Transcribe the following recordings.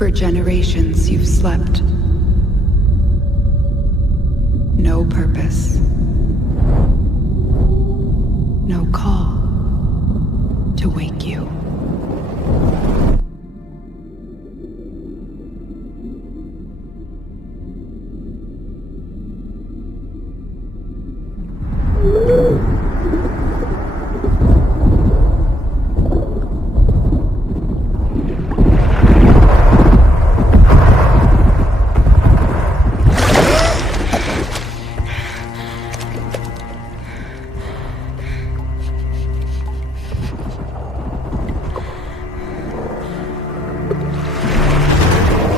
For generations you've slept. No purpose. No call to wake you.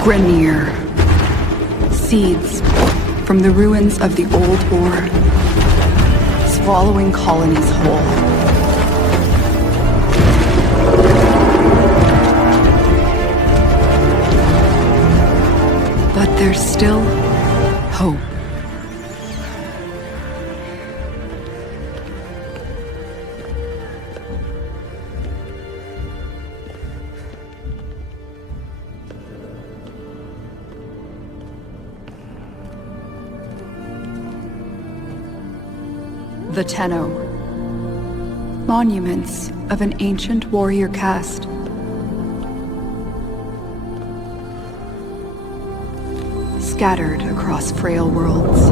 Grineer. Seeds from the ruins of the old war, swallowing colonies whole. But there's still hope. The Tenno. Monuments of an ancient warrior caste. Scattered across frail worlds.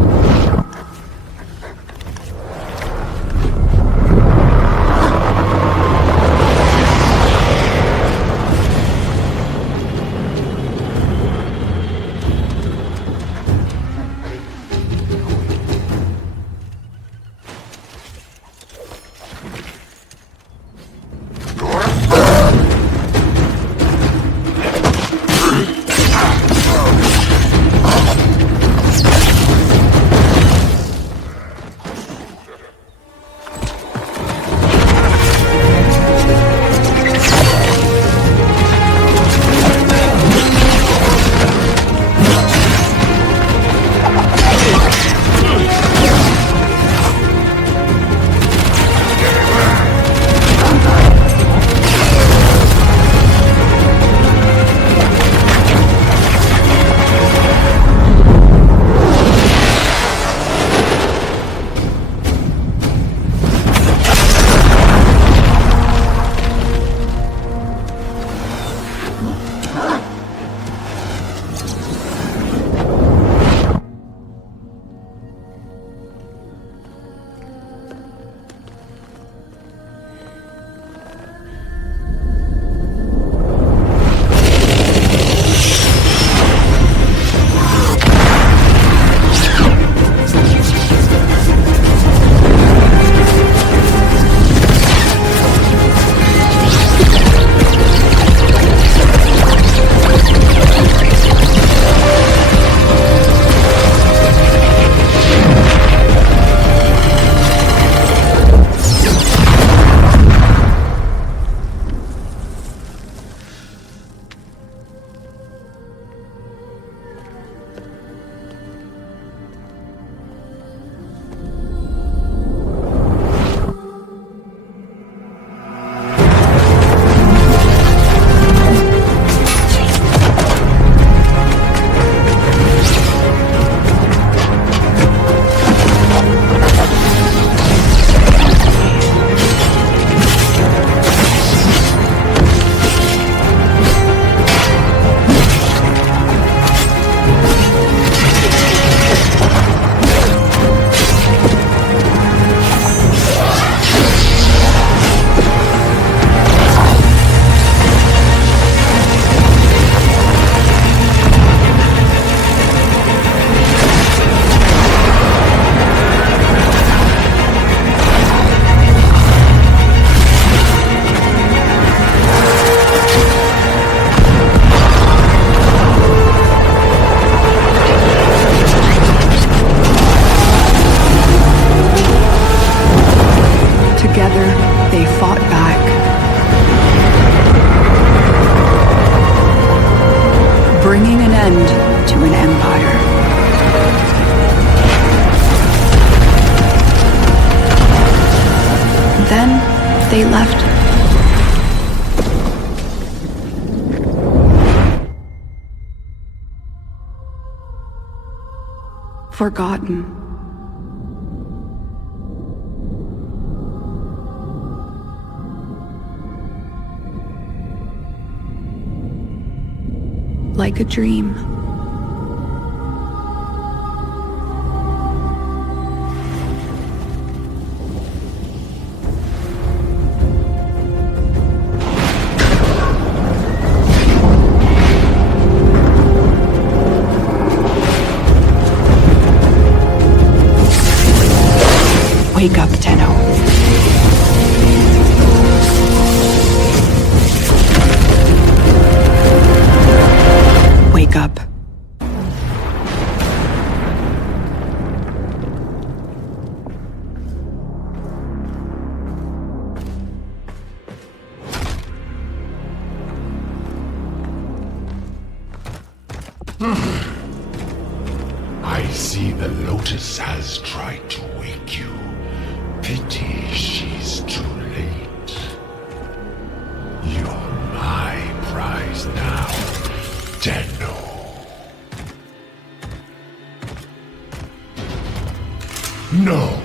they left. Forgotten. Like a dream. Wake up, Tenno. Wake up. I see the Lotus has tried to wake you. Pity she's too late. You're my prize now, Tenno. No.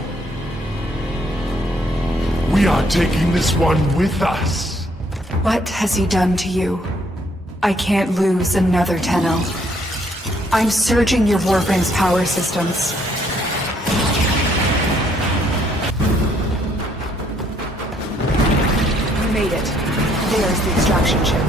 We are taking this one with us. What has he done to you? I can't lose another Tenno. I'm surging your Warframe's power systems. You made it. There's the extraction chip.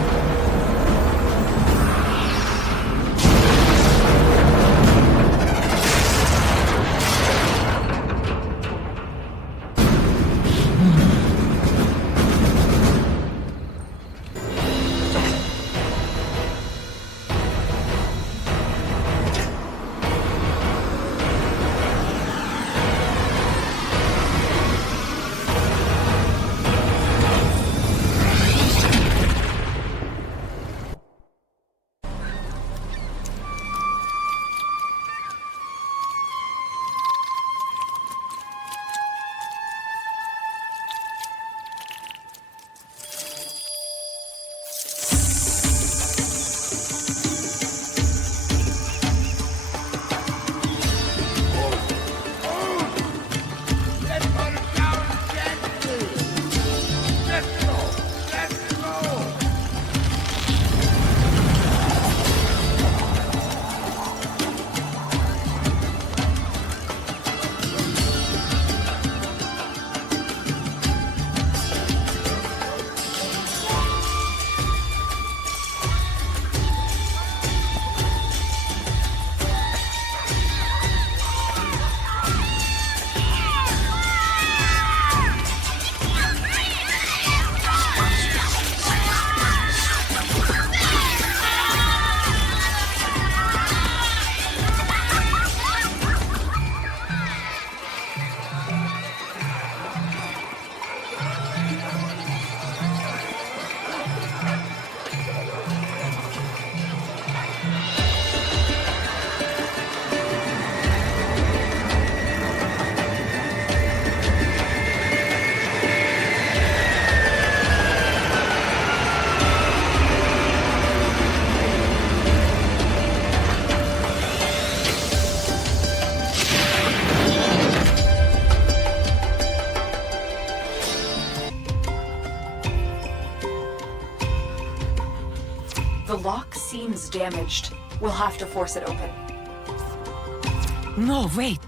The lock seems damaged. We'll have to force it open. No, wait!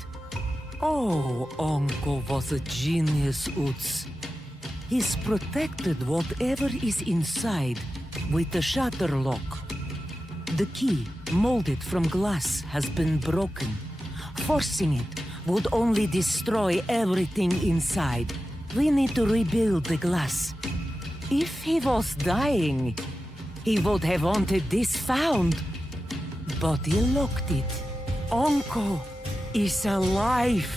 Oh, Uncle was a genius, Uts. He's protected whatever is inside with the shutter lock. The key, molded from glass, has been broken. Forcing it would only destroy everything inside. We need to rebuild the glass. If he was dying, he would have wanted this found. But he locked it. Onko is alive.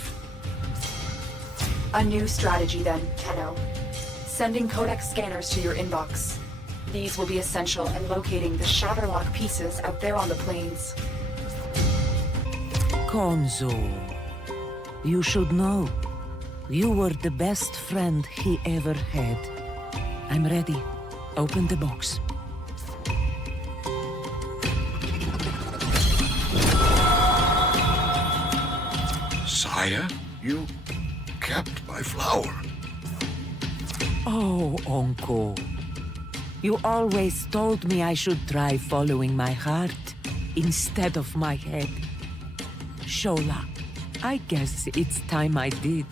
A new strategy then, Tenno. Sending codex scanners to your inbox. These will be essential in locating the Shatterlock pieces out there on the plains. Konzo, you should know. You were the best friend he ever had. I'm ready. Open the box. Aya, you kept my flower. Oh, Uncle. You always told me I should try following my heart instead of my head. Shola, I guess it's time I did.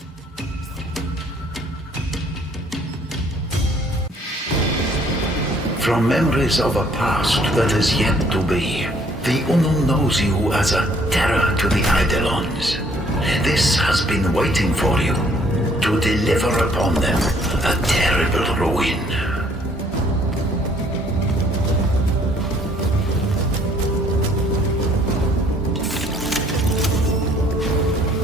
From memories of a past that is yet to be, the Unknown knows you as a terror to the Eidolons. This has been waiting for you, to deliver upon them a terrible ruin.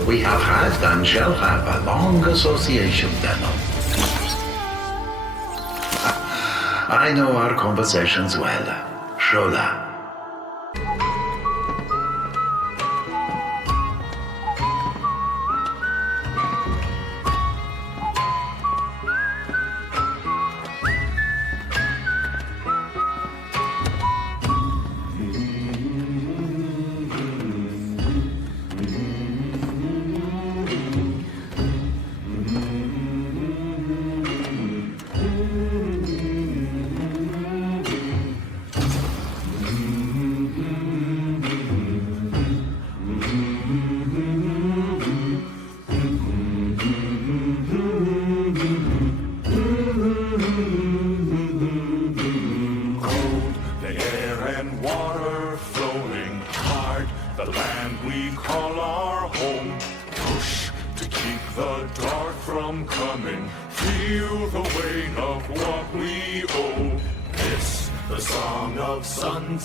We have had and shall have a long association, Demo. I know our conversations well, Shola.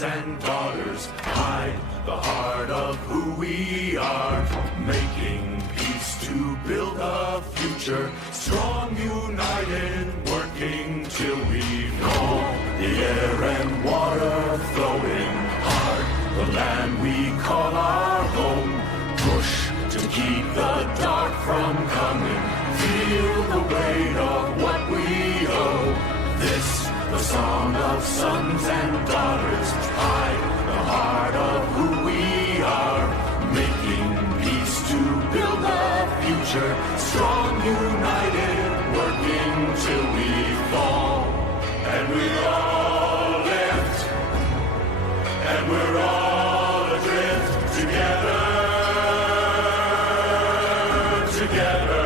And daughters hide the heart of who we are, making peace to build a future, strong, united, working till we fall. The air and water flowing hard, the land we call our home, push to keep the dark from coming, feel the weight of what we owe. This the song of sons and daughters, hide the heart of who we are, making peace to build a future, strong, united, working till we fall. And we all lift, and we're all adrift together, together.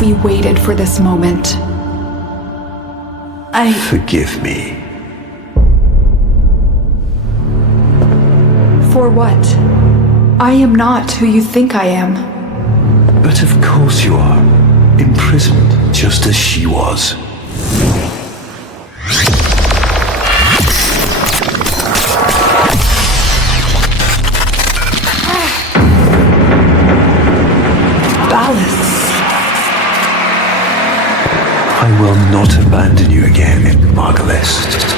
We waited for this moment. Forgive me. For what? I am not who you think I am. But of course you are. Imprisoned, just as she was. I will not abandon you again, Margalest.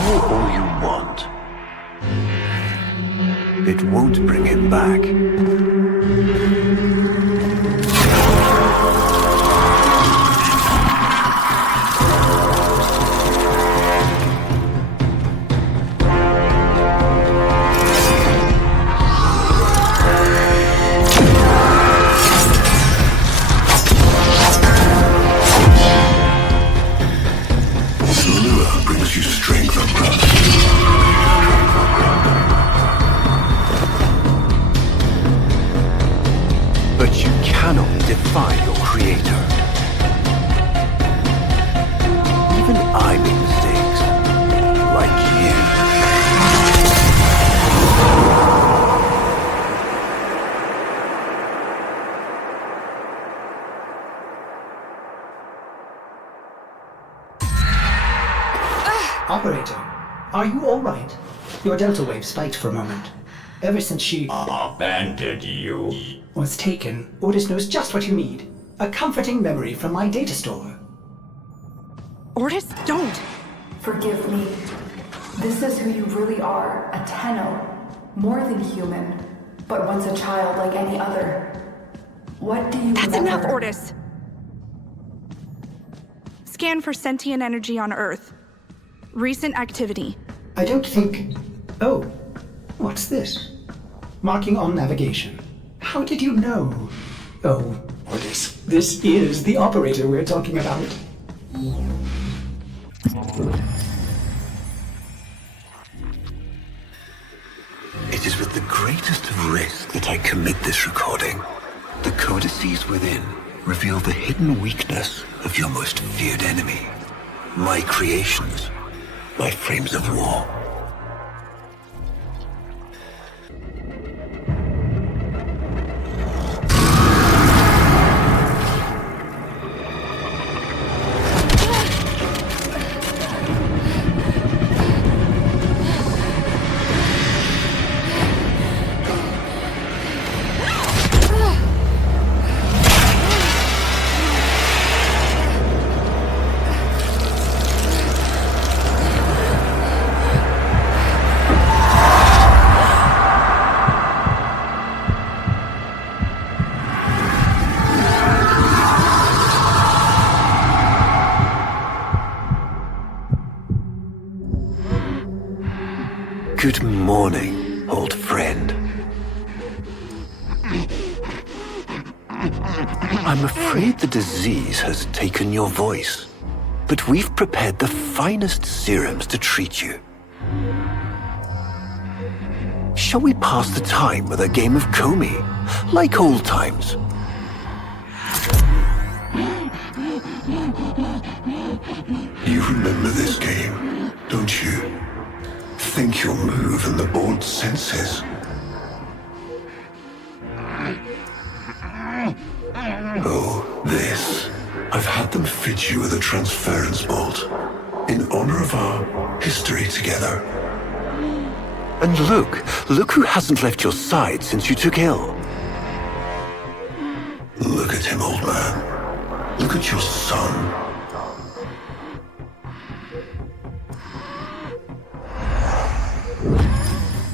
Howl all you want. It won't bring him back. Brings you strength and wrath. But you cannot defy your creator. Even I make mistakes, like you. Operator, are you all right? Your delta wave spiked for a moment. Ever since she Abandoned you. was taken, Ordis knows just what you need. A comforting memory from my data store. Ordis, don't! Forgive me. This is who you really are, a Tenno. More than human, but once a child like any other. What do you That's remember? enough, Ordis! Scan for sentient energy on Earth. Recent activity. I don't think... Oh, what's this? Marking on navigation. How did you know? Oh, Ordis, this is the operator we're talking about. It is with the greatest of risk that I commit this recording. The codices within reveal the hidden weakness of your most feared enemy. My creations. My frames of war. Good morning, old friend. I'm afraid the disease has taken your voice, but we've prepared the finest serums to treat you. Shall we pass the time with a game of Comey, like old times? You remember this game, don't you? Think you'll move in the board's senses. Oh, this. I've had them fit you with a transference bolt, in honor of our history together. And look who hasn't left your side since you took ill. Look at him, old man. Look at your son.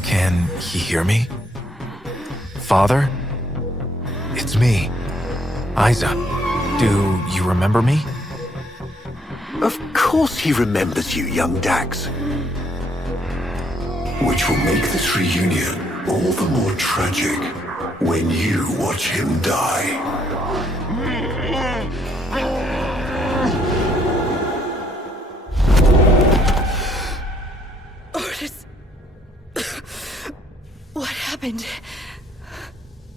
Can he hear me? Father? It's me, Isa. Do you remember me? Of course he remembers you, young Dax. Which will make this reunion all the more tragic when you watch him die. Ordis... What happened?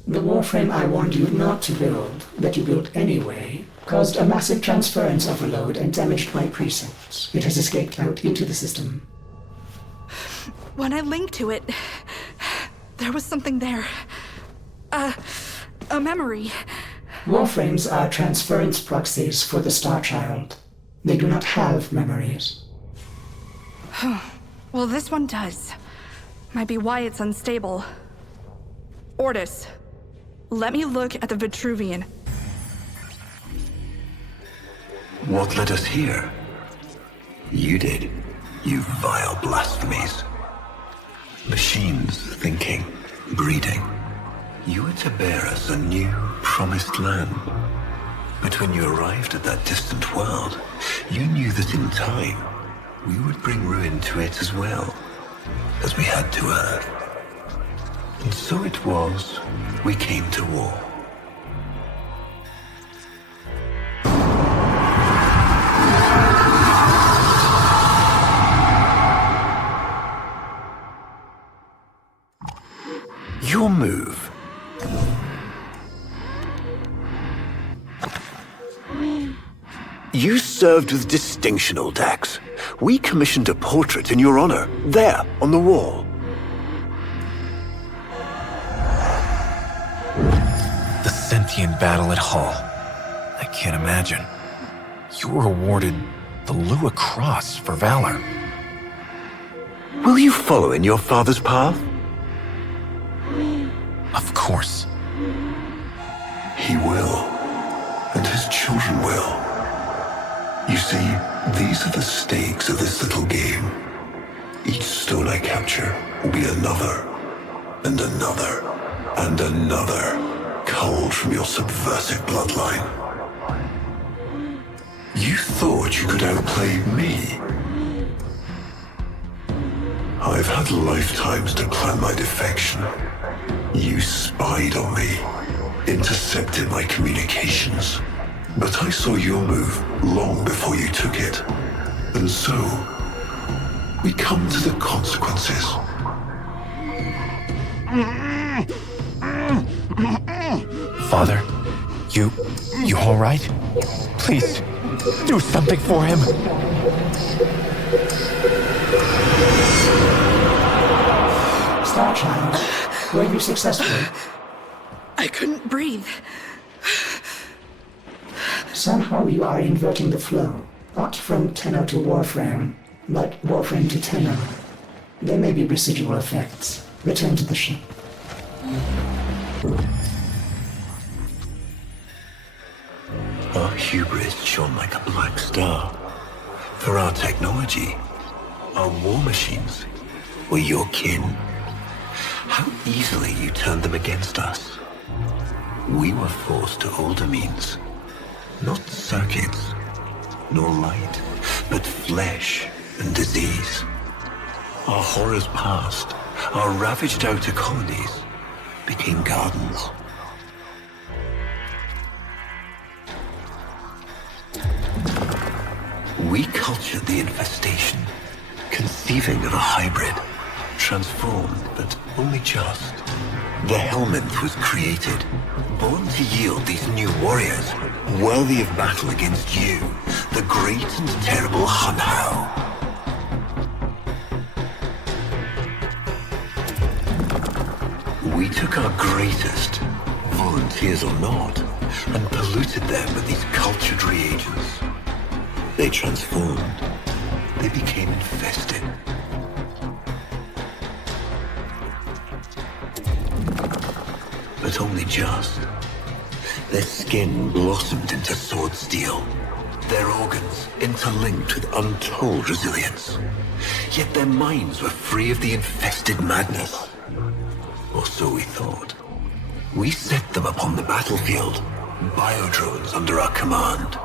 The Warframe I warned you not to build, that you built anyway, caused a massive transference overload and damaged my precepts. It has escaped out into the system. When I linked to it, there was something there. A memory. Warframes are transference proxies for the Star Child. They do not have memories. Well, this one does. Might be why it's unstable. Ordis, let me look at the Vitruvian. What led us here? You did. You vile blasphemies. Machines thinking, breeding. You were to bear us a new, promised land. But when you arrived at that distant world, you knew that in time, we would bring ruin to it as well, as we had to Earth. And so it was, we came to war. Your move. You served with distinction, old Dax. We commissioned a portrait in your honor, there, on the wall. The sentient battle at Howl. I can't imagine. You were awarded the Lua Cross for valor. Will you follow in your father's path? Of course. He will, and his children will. You see, these are the stakes of this little game. Each stone I capture will be another, and another, and another, culled from your subversive bloodline. You thought you could outplay me? I've had lifetimes to plan my defection. You spied on me, intercepted my communications. But I saw your move long before you took it. And so, we come to the consequences. Father, you all right? Please, do something for him. Star Child, were you successful? I couldn't breathe. Somehow you are inverting the flow. Not from tenor to Warframe, but Warframe to tenor. There may be residual effects. Return to the ship. Our hubris shone like a black star. For our technology, our war machines were your kin. How easily you turned them against us. We were forced to older means. Not circuits, nor light, but flesh and disease. Our horrors past, our ravaged outer colonies became gardens. We cultured the infestation, conceiving of a hybrid, transformed, but only just. The Helminth was created, born to yield these new warriors, worthy of battle against you, the great and terrible Howl. We took our greatest, volunteers or not, and polluted them with these cultured reagents. They transformed. They became infested. But only just. Their skin blossomed into sword steel, their organs interlinked with untold resilience. Yet their minds were free of the infested madness. Or so we thought. We set them upon the battlefield, biodrones under our command.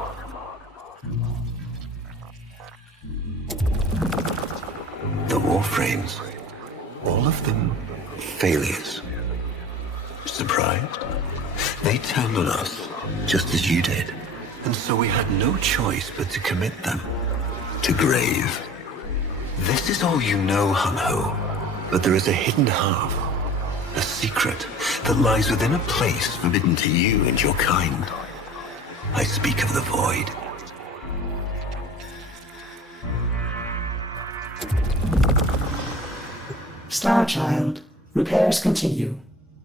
The Warframes, all of them failures. Surprised? They turned on us, just as you did. And so we had no choice but to commit them to grave. This is all you know, Hun-Ho, but there is a hidden half, a secret that lies within a place forbidden to you and your kind. I speak of the Void. Star Child, repairs continue.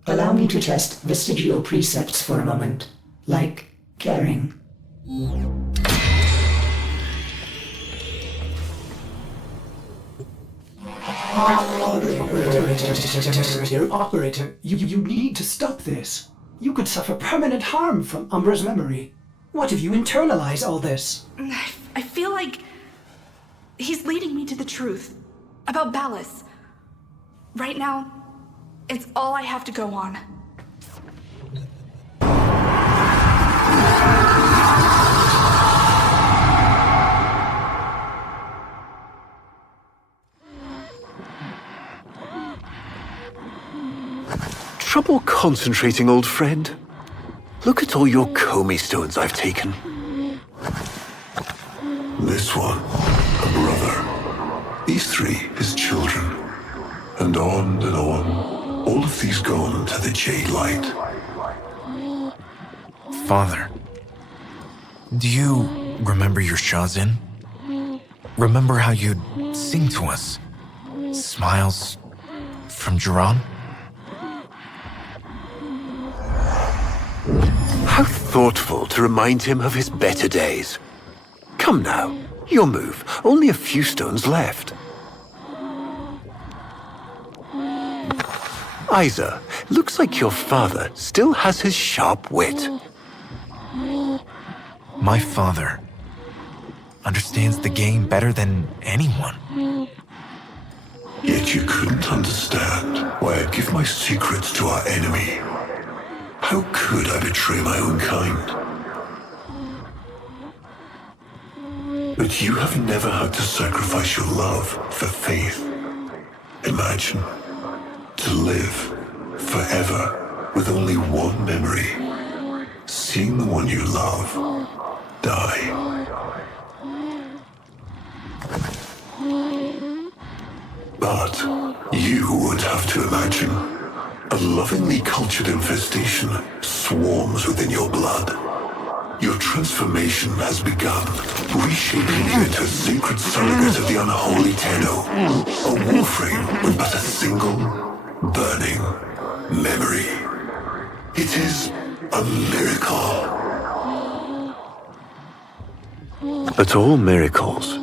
Allow me to test vestigial precepts for a moment, like caring. Operator, you need to stop this. You could suffer permanent harm from Umbra's memory. What if you internalize all this? I feel like He's leading me to the truth. About Ballas. Right now, it's all I have to go on. Trouble concentrating, old friend? Look at all your Comey stones I've taken. This one, a brother. These three, his children. And on, all of these gone to the Jade Light. Father, do you remember your Shazin? Remember how you'd sing to us? Smiles from Jiran? How thoughtful to remind him of his better days. Come now, your move. Only a few stones left. Isa, looks like your father still has his sharp wit. My father understands the game better than anyone. Yet you couldn't understand why I give my secrets to our enemy. How could I betray my own kind? But you have never had to sacrifice your love for faith. Imagine, to live forever with only one memory. Seeing the one you love die. But you would have to imagine a lovingly cultured infestation swarms within your blood. Your transformation has begun, reshaping you into a sacred surrogate of the unholy Tenno. A Warframe with but a single, burning memory. It is a miracle. But all miracles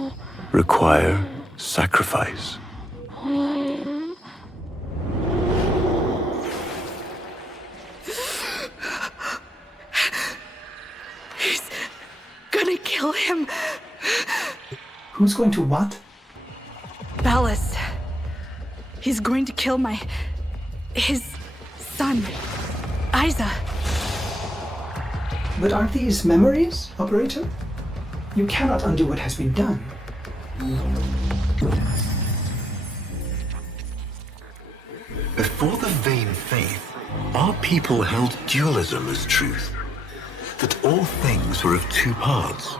require sacrifice. Kill him. Who's going to what? Ballas. He's going to kill his son, Isa. But aren't these memories, Operator? You cannot undo what has been done. Before the vain faith, our people held dualism as truth. That all things were of two parts,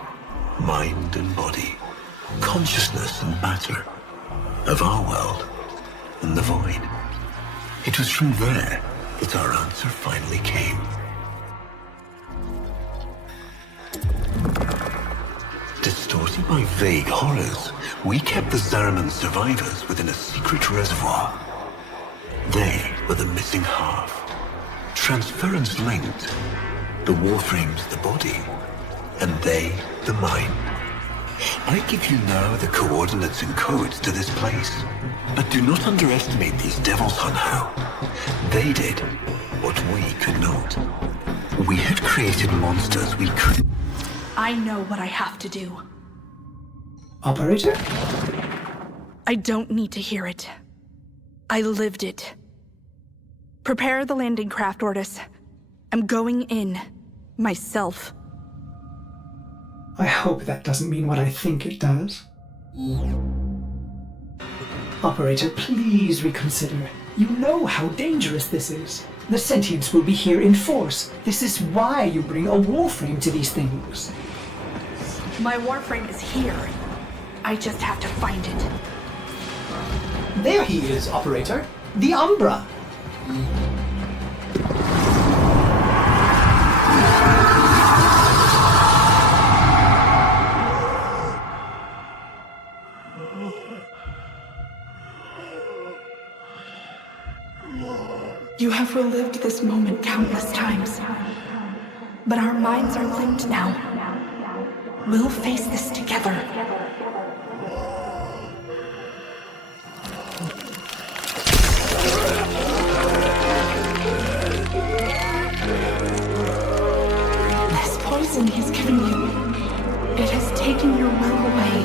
mind and body, consciousness and matter, of our world and the void. It was from there that our answer finally came. Distorted by vague horrors, we kept the Zariman survivors within a secret reservoir. They were the missing half, transference linked. The Warframe's the body, and they the mind. I give you now the coordinates and codes to this place, but do not underestimate these devils on Howl. They did what we could not. We had created monsters we could. I know what I have to do. Operator? I don't need to hear it. I lived it. Prepare the landing craft, Jordas. I'm going in. Myself. I hope that doesn't mean what I think it does. Operator, please reconsider. You know how dangerous this is. The sentients will be here in force. This is why you bring a Warframe to these things. My Warframe is here. I just have to find it. There he is, Operator. The Umbra. You have relived this moment countless times. But our minds are linked now. We'll face this together. This poison he's given you, it has taken your will away.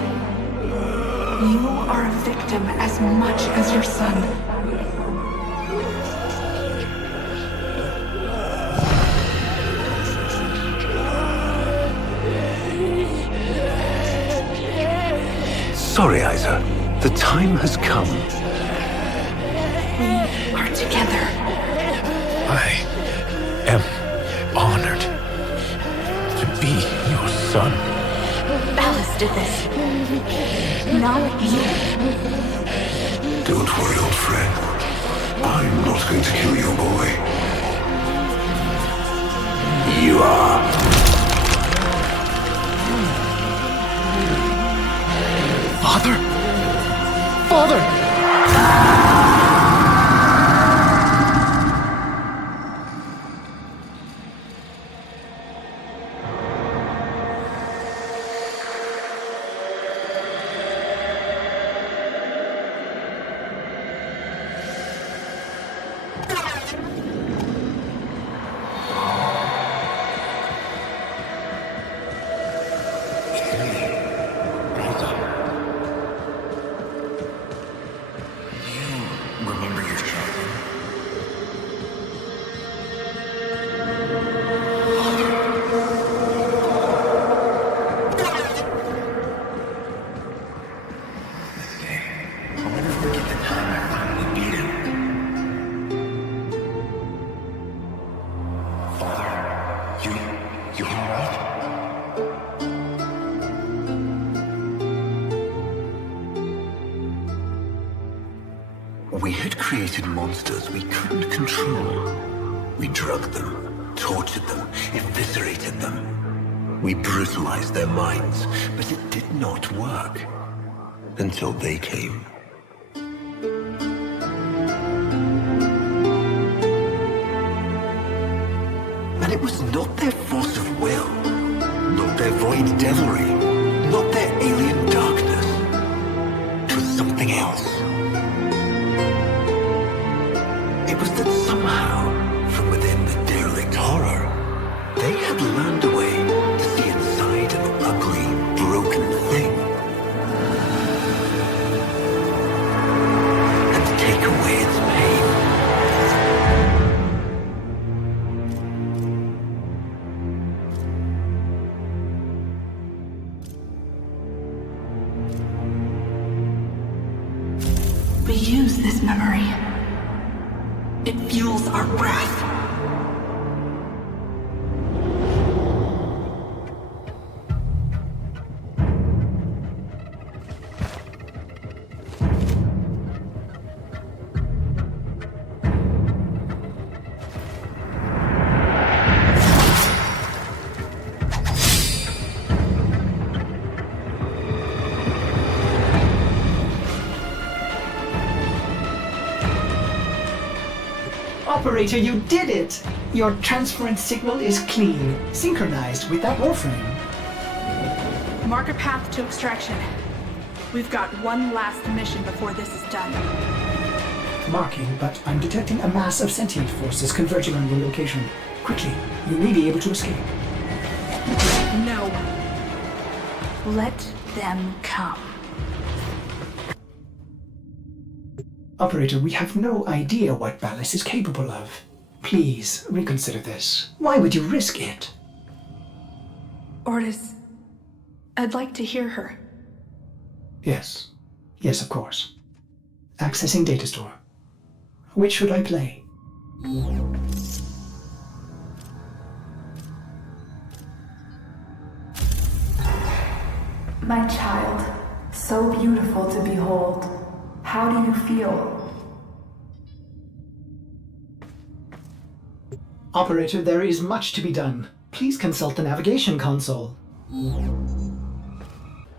You are a victim as much as your son. Sorry, Isa. The time has come. We are together. I am honored to be your son. Alice did this. Not you. Don't worry, old friend. I'm not going to kill your boy. You are. Father? Father! We had created monsters we couldn't control. We drugged them, tortured them, eviscerated them. We brutalized their minds, but it did not work. Until they came. And it was not their force of will, not their void devilry, not their alien darkness. It was something else. It was that somehow, from within the derelict horror, they had learned a way to see inside an ugly, broken thing. And take away its pain. We use this memory. It fuels our wrath. Operator, you did it! Your transference signal is clean, synchronized with that Warframe. Mark a path to extraction. We've got one last mission before this is done. Marking, but I'm detecting a mass of sentient forces converging on your location. Quickly, you may be able to escape. No. Let them come. Operator, we have no idea what Ballas is capable of. Please, reconsider this. Why would you risk it? Jordas, I'd like to hear her. Yes. Yes, of course. Accessing data store. Which should I play? My child, so beautiful to behold. How do you feel? Operator, there is much to be done. Please consult the navigation console.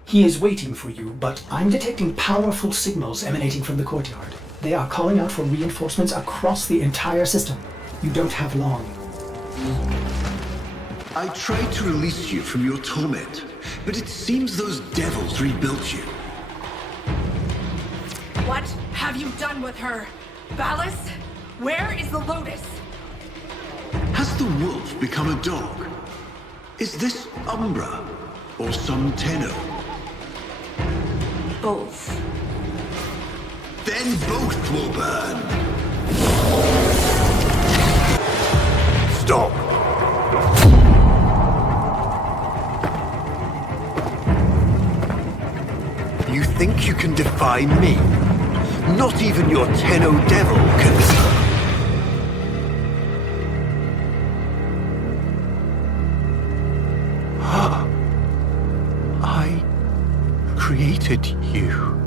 He is waiting for you, but I'm detecting powerful signals emanating from the courtyard. They are calling out for reinforcements across the entire system. You don't have long. I tried to release you from your torment, but it seems those devils rebuilt you. What have you done with her? Ballas? Where is the Lotus? Has the wolf become a dog? Is this Umbra? Or some Tenno? Both. Then both will burn. Stop. You think you can defy me? Not even your Tenno Devil can. I created you.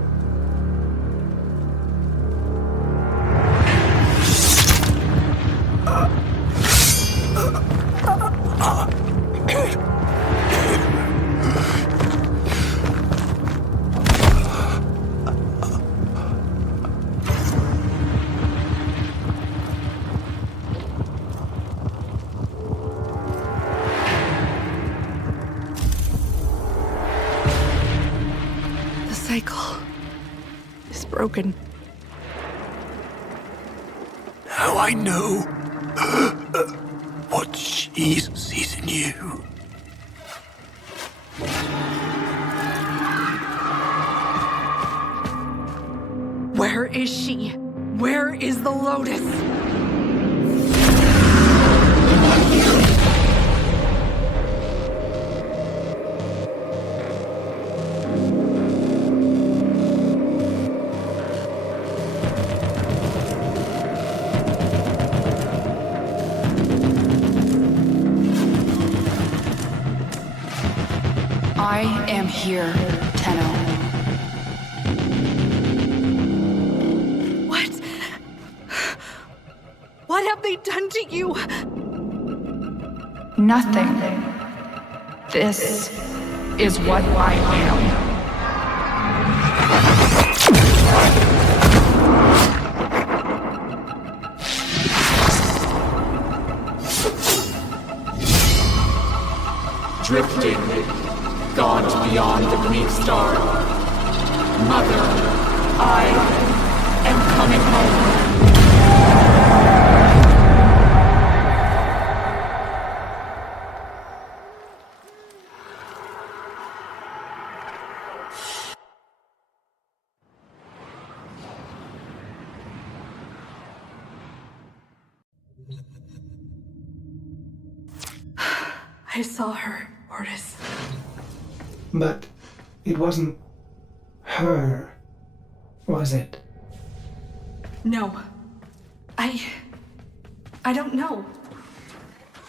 Cycle is broken. Now I know what she sees in you. Where is she? Where is the Lotus? I am here, Tenno. What? What have they done to you? Nothing. This is what I am. Drifting, gone beyond the Greek star. Mother, I am coming home. I saw her, Jordas. But it wasn't her, was it? No. I don't know.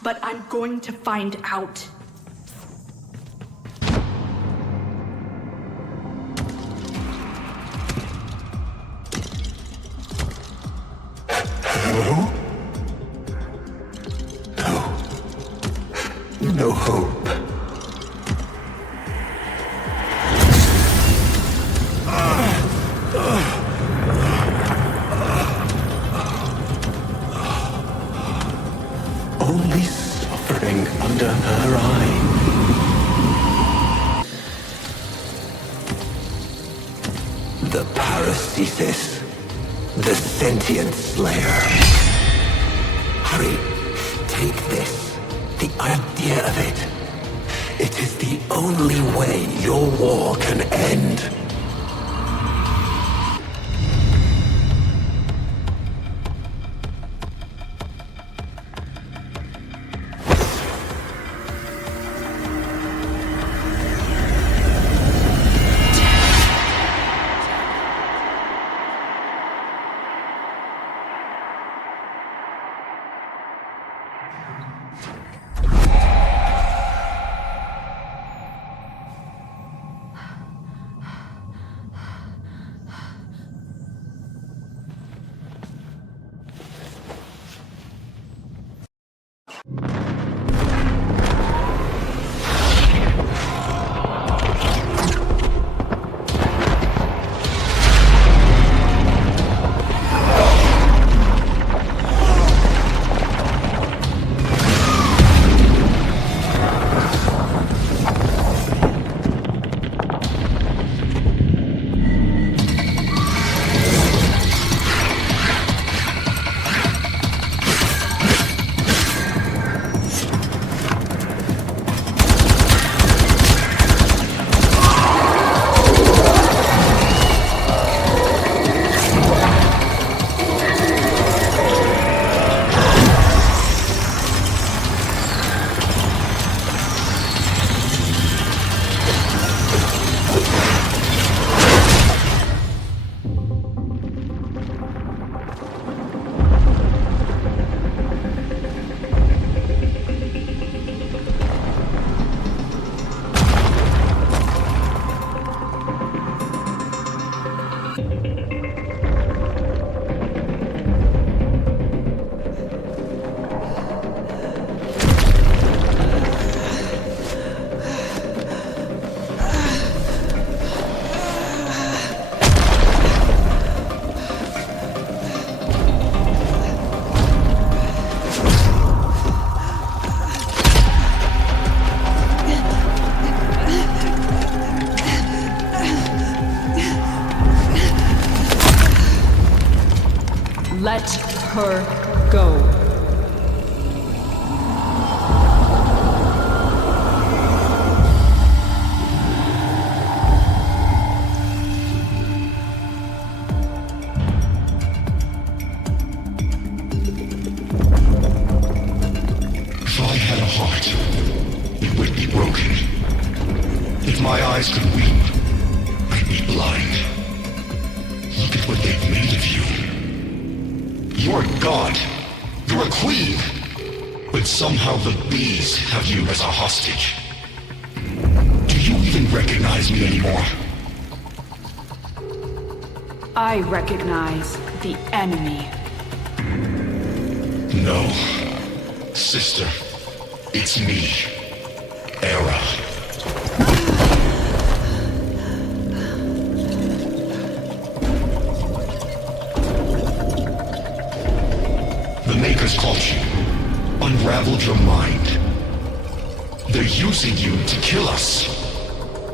But I'm going to find out. No? No hope. Only suffering under her eye. The Paracesis, the sentient slayer. Hurry, take this. The idea of it. It is the only way your war can end. Let her go. If I had a heart, it would be broken. If my eyes could weep, I'd be blind. Look at what they've made of you. You're a god. You're a queen. But somehow the bees have you as a hostage. Do you even recognize me anymore? I recognize the enemy. No. Sister, it's me. Era. The Makers caught you, unraveled your mind. They're using you to kill us.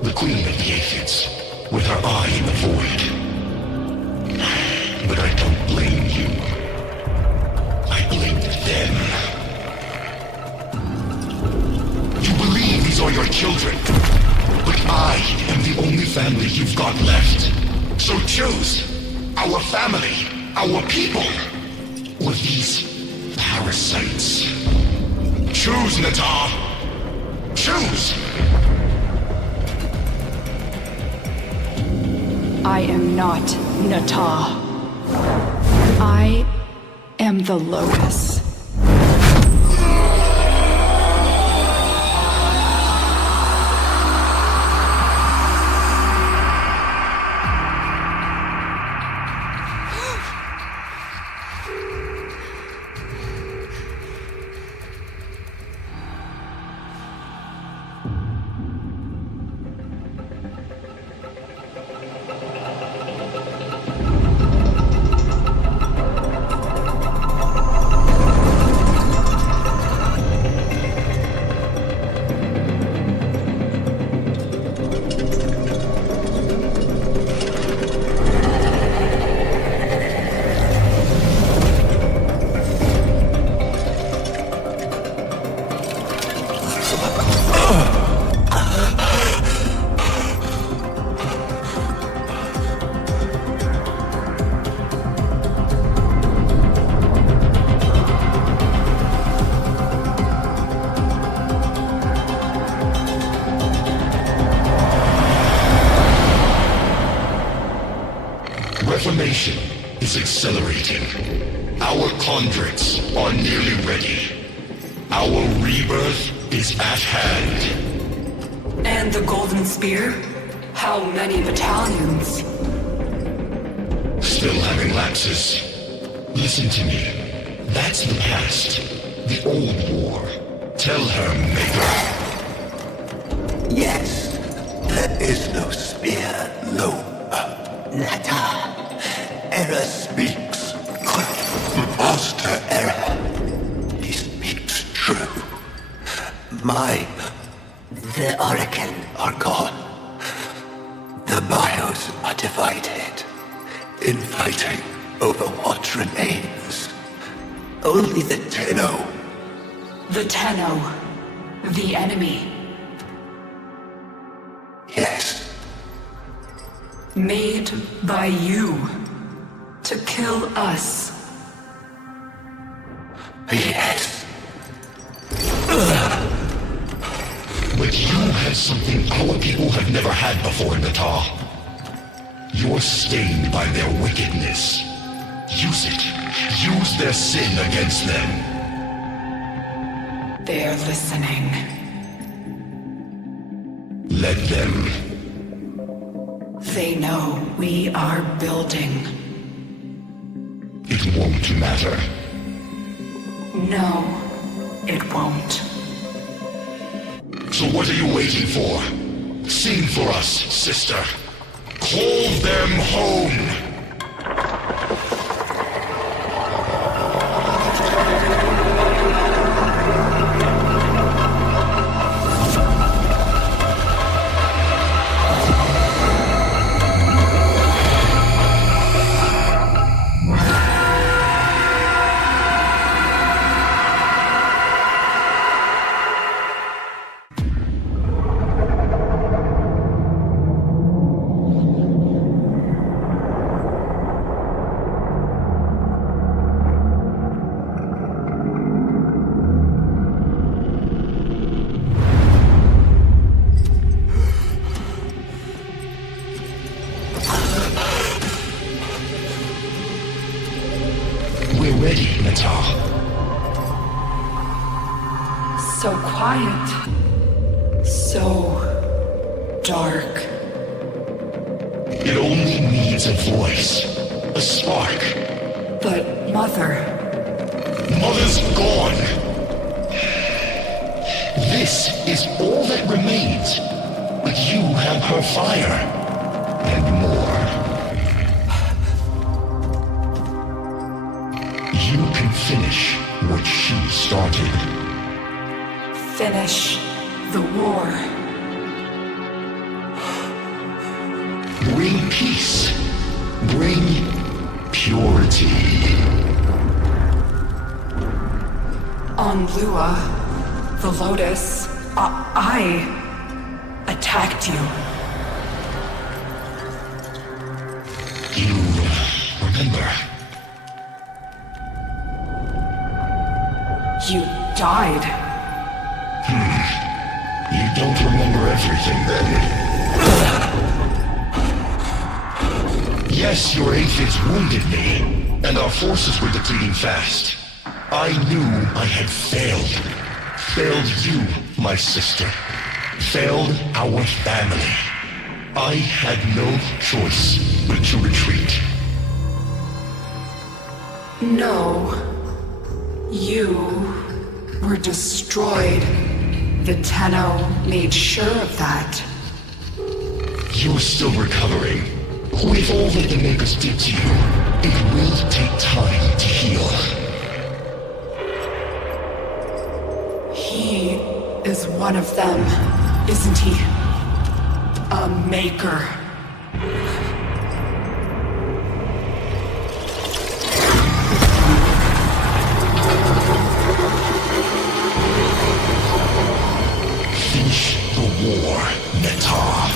The Queen of the Aphids, with her eye in the void. But I don't blame you. I blame them. You believe these are your children, but I am the only family you've got left. So choose our family, our people, or these parasites. Choose, Natah. Choose! I am not Natah. I am the Lotus. Reformation is accelerating. Our conduits are nearly ready. Our rebirth is at hand. And the Golden Spear? How many battalions? Still having lapses. Listen to me. That's the past. The old war. Tell her, Maker. Yes, there is no spear, no. Natah. Era speaks. Master Era. He speaks true. The Oracle are gone. The bios are divided. Infighting over what remains. Only the Tenno. The Tenno. The enemy. Yes. Made by you. To kill us. Yes. But you have something our people have never had before, Natah. You're stained by their wickedness. Use it. Use their sin against them. They're listening. Let them. They know we are building. It won't matter. No, it won't. So what are you waiting for? Sing for us, sister. Call them home! we're ready, Natah. So quiet. So dark. It only needs a voice. A spark. But Mother... Mother's gone. This is all that remains. But you have her fire. And more. You can finish what she started. Finish the war. Bring peace. Bring purity. On Lua, the Lotus, I attacked you. You remember? You died. You don't remember everything then. Yes, your aphids wounded me, and our forces were depleting fast. I knew I had failed. Failed you, my sister. Failed our family. I had no choice but to retreat. No. You were destroyed. The Tenno made sure of that. You're still recovering. With all that the Makers did to you, it will take time to heal. He is one of them, isn't he? A Maker. Finish the war, Natah.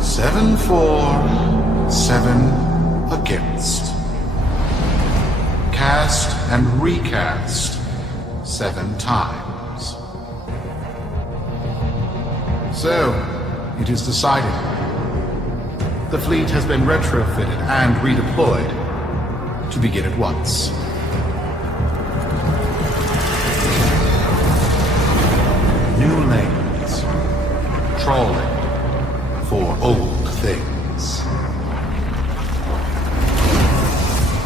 Seven for, 7 against. Cast and recast 7 times. So, it is decided. The fleet has been retrofitted and redeployed to begin at once. New lanes. Trawling for old things.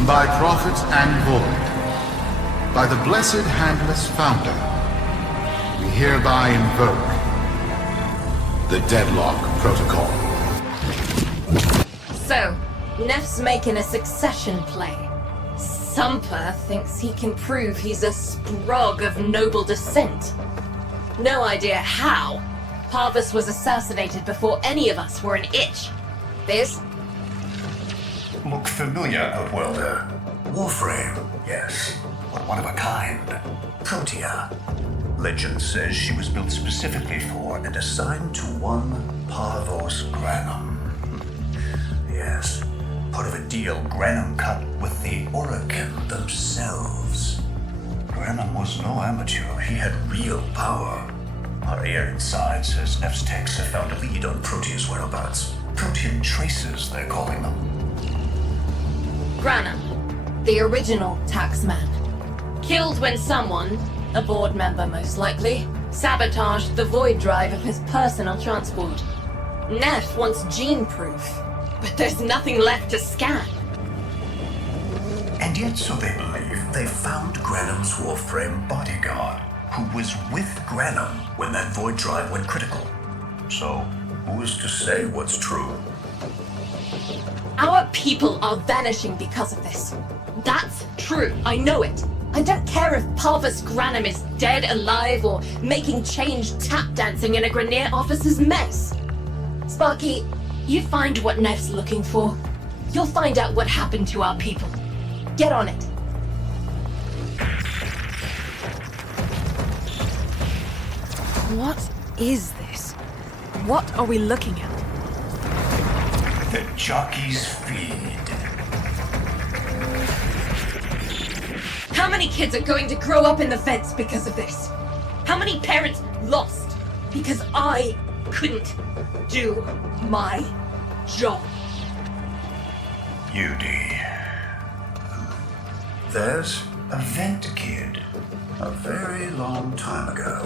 By prophet and void, by the blessed handless founder, we hereby invoke the Deadlock Protocol. So, Neff's making a succession play. Sumper thinks he can prove he's a sprog of noble descent. No idea how. Parvus was assassinated before any of us were an itch. This? Look familiar, Outworlder. Warframe, yes, but one of a kind. Protea. Legend says she was built specifically for and assigned to one Parvos Granum. Yes, part of a deal Granum cut with the Orokin themselves. Granum was no amateur, he had real power. Our ear inside says Neff's techs have found a lead on Protea's whereabouts. Protean traces, they're calling them. Granum, the original taxman. Killed when someone, a board member most likely, sabotaged the void drive of his personal transport. Neff wants gene proof, but there's nothing left to scan. And yet, so they believe, they found Granum's Warframe bodyguard, who was with Granum when that void drive went critical. So, who is to say what's true? Our people are vanishing because of this. That's true, I know it. I don't care if Parvus Granum is dead, alive, or making change tap dancing in a Grineer officer's mess. Sparky, you find what Neff's looking for. You'll find out what happened to our people. Get on it. What is this? What are we looking at? The jockey's feed. many kids are going to grow up in the vents because of this? How many parents lost because I couldn't do my job? UD. There's a vent kid a very long time ago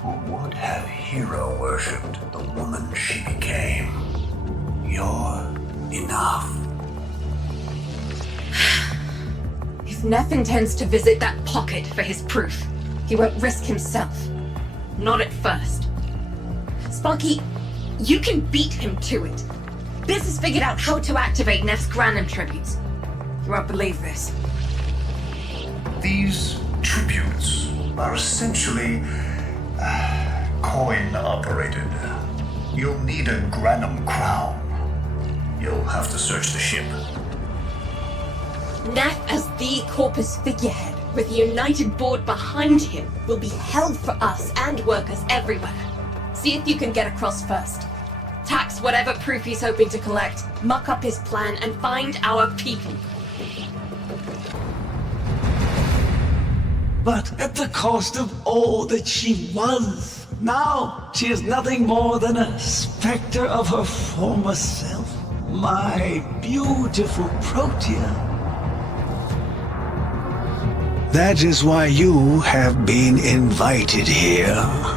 who would have hero worshipped the woman she became. You're enough. If Neff intends to visit that pocket for his proof, he won't risk himself. Not at first. Sparky, you can beat him to it. Biz has figured out how to activate Neff's Granum tributes. You won't believe this. These tributes are essentially coin-operated. You'll need a Granum crown. You'll have to search the ship. Nath as the Corpus figurehead, with the united board behind him, will be hell for us and workers everywhere. See if you can get across first. Tax whatever proof he's hoping to collect, muck up his plan, and find our people. But at the cost of all that she was. Now she is nothing more than a specter of her former self. My beautiful Protea. That is why you have been invited here.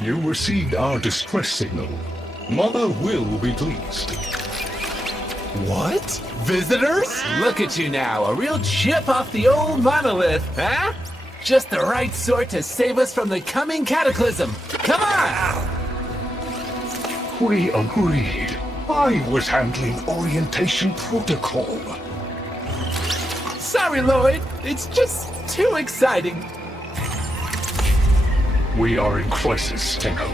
You received our distress signal. Mother will be pleased. What? Visitors? Look at you now, a real chip off the old monolith, huh? Just the right sort to save us from the coming cataclysm. Come on! We agreed. I was handling orientation protocol. Sorry, Lloyd. It's just too exciting. We are in crisis, Tenno.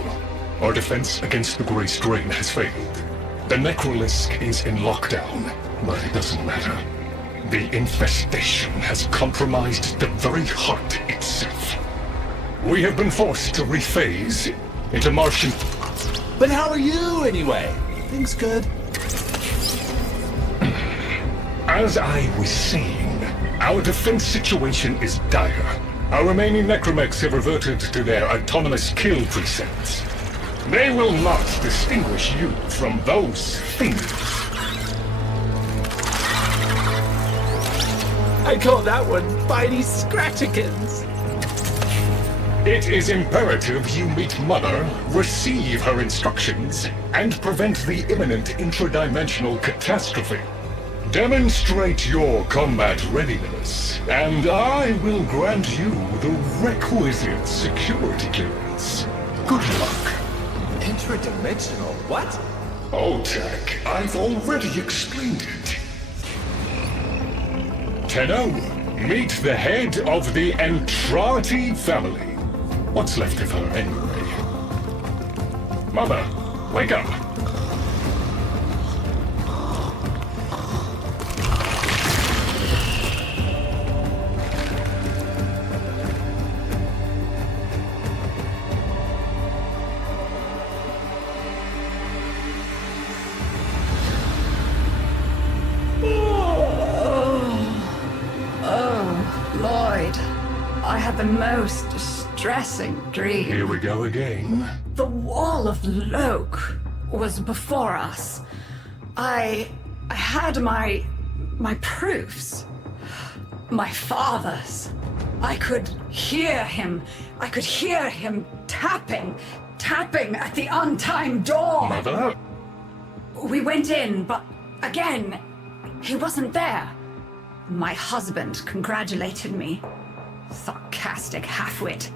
Our defense against the Grey Strain has failed. The Necrolisk is in lockdown, but it doesn't matter. The infestation has compromised the very heart itself. We have been forced to rephase into Martian... But how are you, anyway? Things good? As I was saying, our defense situation is dire. Our remaining necromechs have reverted to their autonomous kill precepts. They will not distinguish you from those things. I call that one Bitey Scratchikins. It is imperative you meet Mother, receive her instructions, and prevent the imminent intradimensional catastrophe. Demonstrate your combat readiness, and I will grant you the requisite security clearance. Good luck. Intradimensional what? Oh, Jack, I've already explained it. Tenno, meet the head of the Entrati family. What's left of her, anyway? Mother, wake up! The most distressing dream. Here we go again. The wall of Loke was before us. I had my proofs. My father's. I could hear him. I could hear him tapping at the untimed door. Mother? We went in, but again, he wasn't there. My husband congratulated me. Sarcastic halfwit.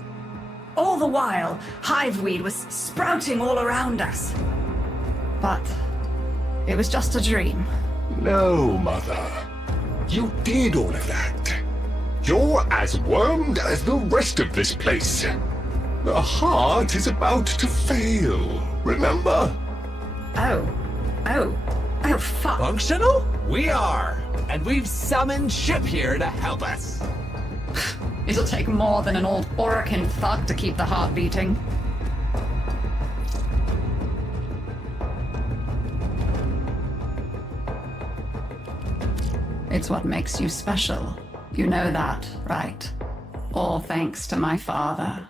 All the while, hiveweed was sprouting all around us. But it was just a dream. No, Mother. You did all of that. You're as wormed as the rest of this place. The heart is about to fail, remember? Oh, fuck. Functional? We are! And we've summoned Ship here to help us. It'll take more than an old Orokin thug to keep the heart beating. It's what makes you special. You know that, right? All thanks to my father.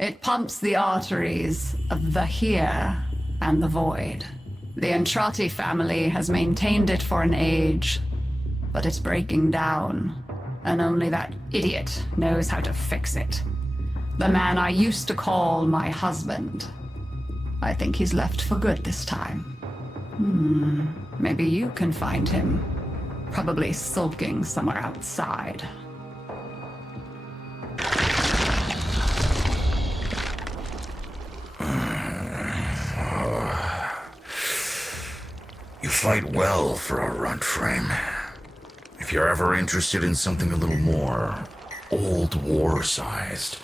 It pumps the arteries of the here and the void. The Entrati family has maintained it for an age, but it's breaking down, and only that idiot knows how to fix it. The man I used to call my husband. I think he's left for good this time. Maybe you can find him. Probably sulking somewhere outside. You fight well for a runt frame. If you're ever interested in something a little more old war-sized...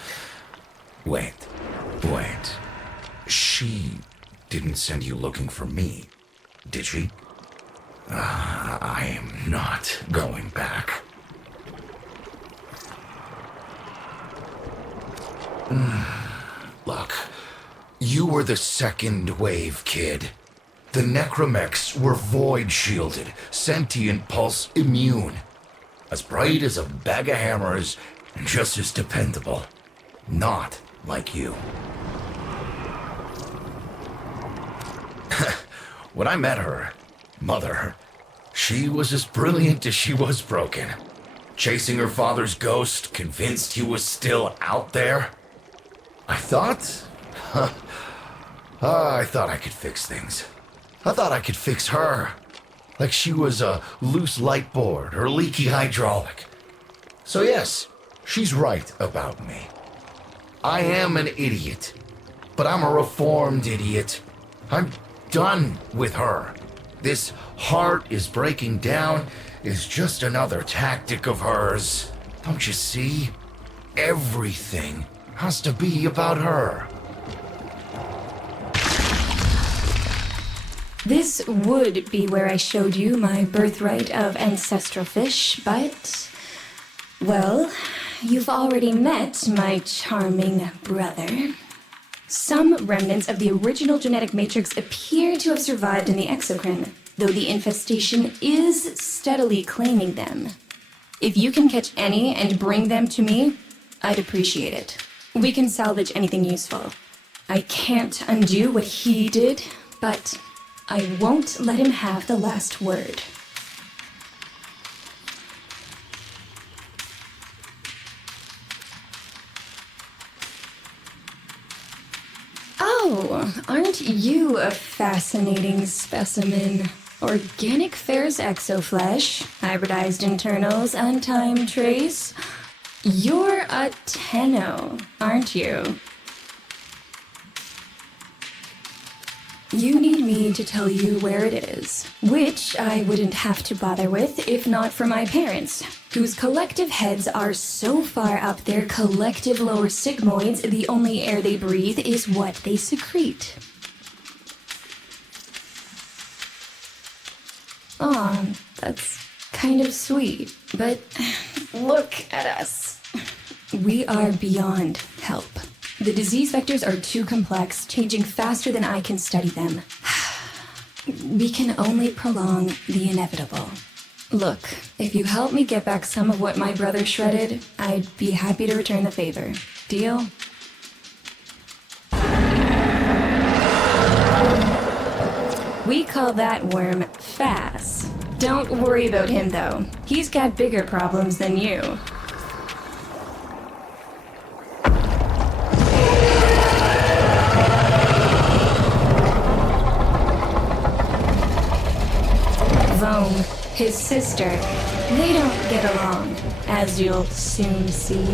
Wait. She didn't send you looking for me, did she? I am not going back. Look, you were the second wave, kid. The Necromechs were void-shielded, sentient pulse immune. As bright as a bag of hammers, and just as dependable. Not like you. When I met her, Mother, she was as brilliant as she was broken. Chasing her father's ghost, convinced he was still out there. I thought I could fix things. I thought I could fix her. Like she was a loose light board or leaky hydraulic. So yes, she's right about me. I am an idiot, but I'm a reformed idiot. I'm done with her. This heart is breaking down is just another tactic of hers. Don't you see? Everything has to be about her. This would be where I showed you my birthright of ancestral fish, but... well, you've already met my charming brother. Some remnants of the original genetic matrix appear to have survived in the exocrine, though the infestation is steadily claiming them. If you can catch any and bring them to me, I'd appreciate it. We can salvage anything useful. I can't undo what he did, but I won't let him have the last word. Oh, aren't you a fascinating specimen? Organic ferrous exoflesh, hybridized internals, untime trace. You're a Tenno, aren't you? You need me to tell you where it is, which I wouldn't have to bother with if not for my parents, whose collective heads are so far up their collective lower sigmoids the only air they breathe is what they secrete. Aw, that's kind of sweet, but look at us. We are beyond help. The disease vectors are too complex, changing faster than I can study them. We can only prolong the inevitable. Look, if you help me get back some of what my brother shredded, I'd be happy to return the favor. Deal? We call that worm Fass. Don't worry about him, though. He's got bigger problems than you. Vome, his sister, they don't get along, as you'll soon see.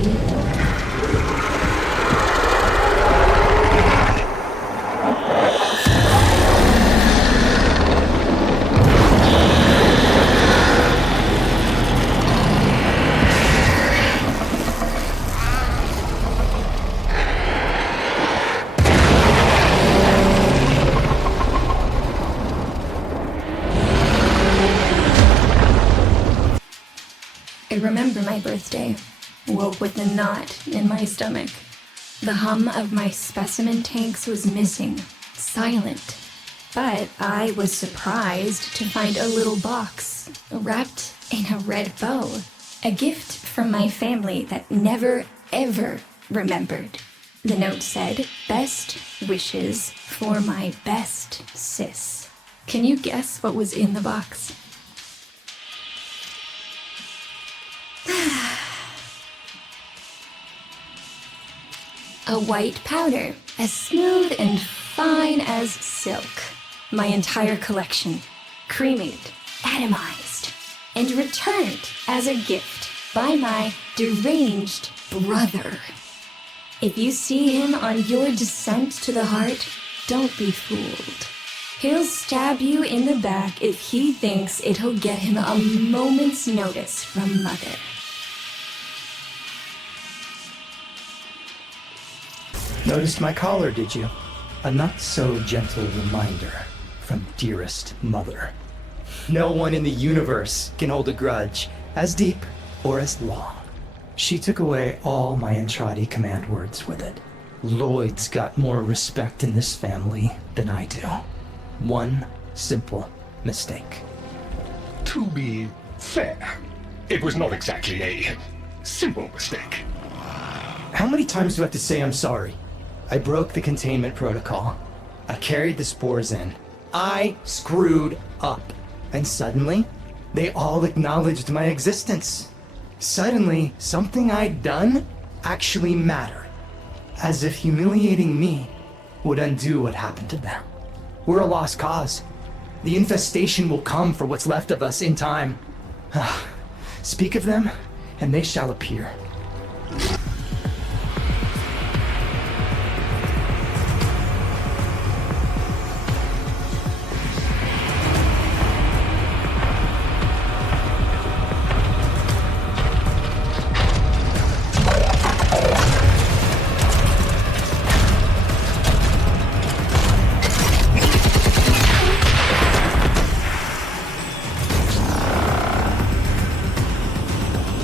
remember my birthday. Woke with a knot in my stomach. The hum of my specimen tanks was missing, silent. But I was surprised to find a little box wrapped in a red bow. A gift from my family that never, ever remembered. The note said, "Best wishes for my best sis." Can you guess what was in the box? A white powder, as smooth and fine as silk. My entire collection, cremated, atomized, and returned as a gift by my deranged brother. If you see him on your descent to the heart, don't be fooled. He'll stab you in the back if he thinks it'll get him a moment's notice from Mother. Noticed my collar, did you? A not-so-gentle reminder from dearest Mother. No one in the universe can hold a grudge as deep or as long. She took away all my Entradi command words with it. Lloyd's got more respect in this family than I do. One simple mistake. To be fair, it was not exactly a simple mistake. How many times do I have to say I'm sorry? I broke the containment protocol. I carried the spores in. I screwed up. And suddenly, they all acknowledged my existence. Suddenly, something I'd done actually mattered. As if humiliating me would undo what happened to them. We're a lost cause. The infestation will come for what's left of us in time. Speak of them, and they shall appear.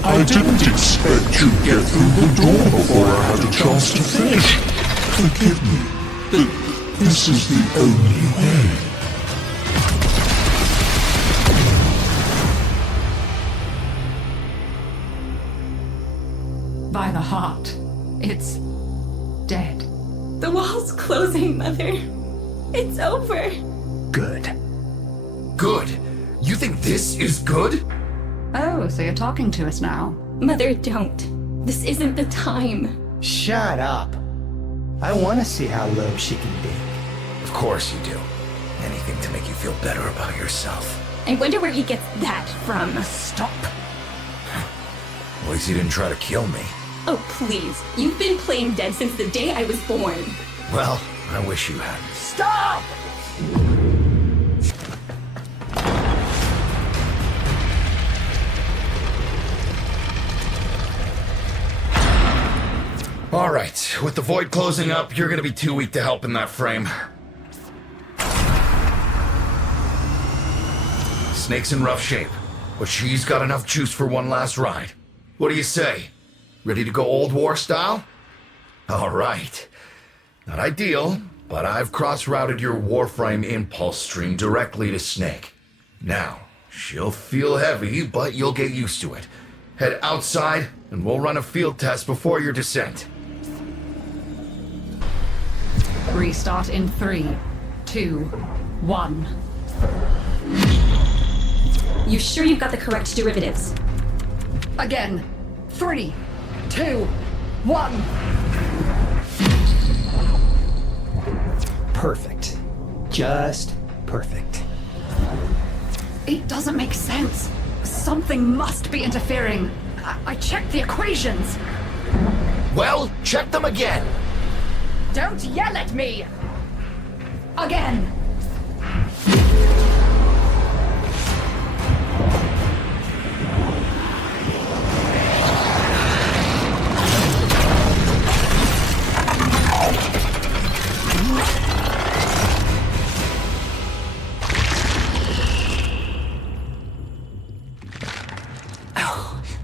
I didn't expect you'd get through the door before I had a chance to finish. Forgive me, but this is the only way. By the heart, it's dead. The wall's closing, Mother. It's over. Good. Good? You think this is good? Oh, so you're talking to us now. Mother, don't. This isn't the time. Shut up. I want to see how low she can be. Of course you do. Anything to make you feel better about yourself. I wonder where he gets that from. Stop. At least he didn't try to kill me. Oh, please. You've been playing dead since the day I was born. Well, I wish you hadn't. Stop! All right, with the void closing up, you're gonna be too weak to help in that frame. Snake's in rough shape, but she's got enough juice for one last ride. What do you say? Ready to go old war style? All right. Not ideal, but I've cross-routed your Warframe impulse stream directly to Snake. Now, she'll feel heavy, but you'll get used to it. Head outside, and we'll run a field test before your descent. Restart in 3, 2, 1. You sure you've got the correct derivatives? Again. 3, 2, 1. Perfect. Just perfect. It doesn't make sense. Something must be interfering. I checked the equations. Well, check them again. Don't yell at me! Again!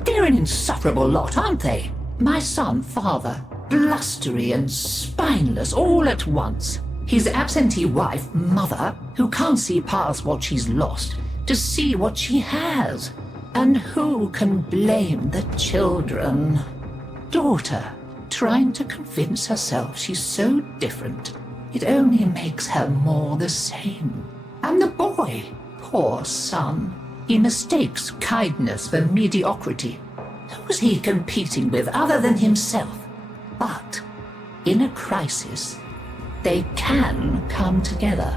They're insufferable lot, aren't they? My son, father, blustery and spineless all at once. His absentee wife, mother, who can't see past what she's lost to see what she has. And who can blame the children? Daughter, trying to convince herself she's so different. It only makes her more the same. And the boy, poor son, he mistakes kindness for mediocrity. Who's he competing with other than himself? But in a crisis, they can come together.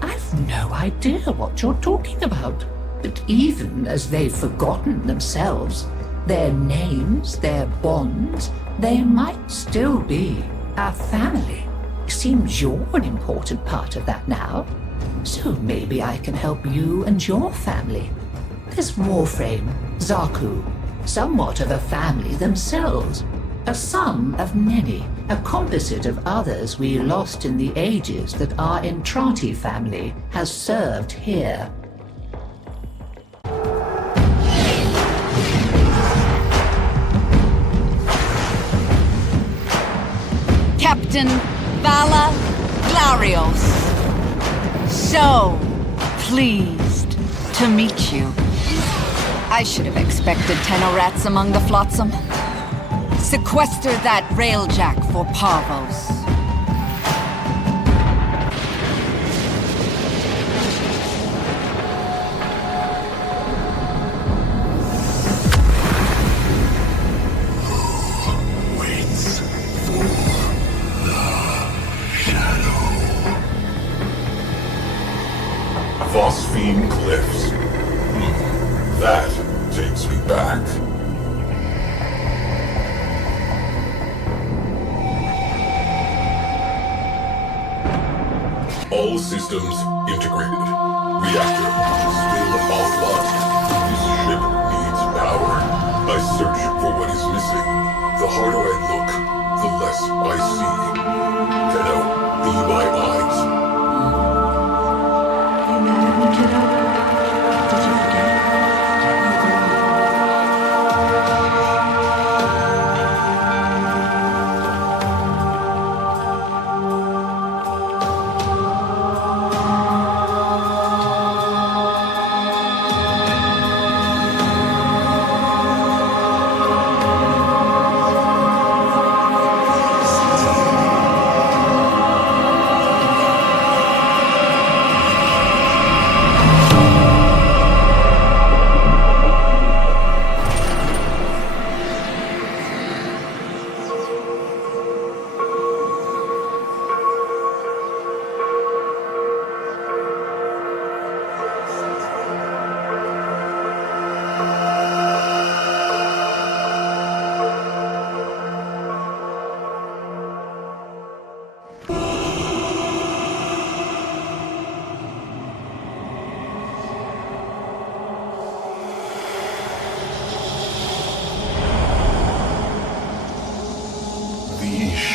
I've no idea what you're talking about. But even as they've forgotten themselves, their names, their bonds, they might still be a family. Seems you're an important part of that now. So maybe I can help you and your family. There's Warframe, Zaku, somewhat of a family themselves. A sum of many, a composite of others we lost in the ages that our Entrati family has served here. Captain Vala Glarios. So pleased to meet you. I should have expected tenorats among the flotsam. Sequester that railjack for Parvos. Phosphine Cliffs. That takes me back. All systems integrated. Reactor still offline. This ship needs power. I search for what is missing. The harder I look, the less I see. Kiddo, be my eyes.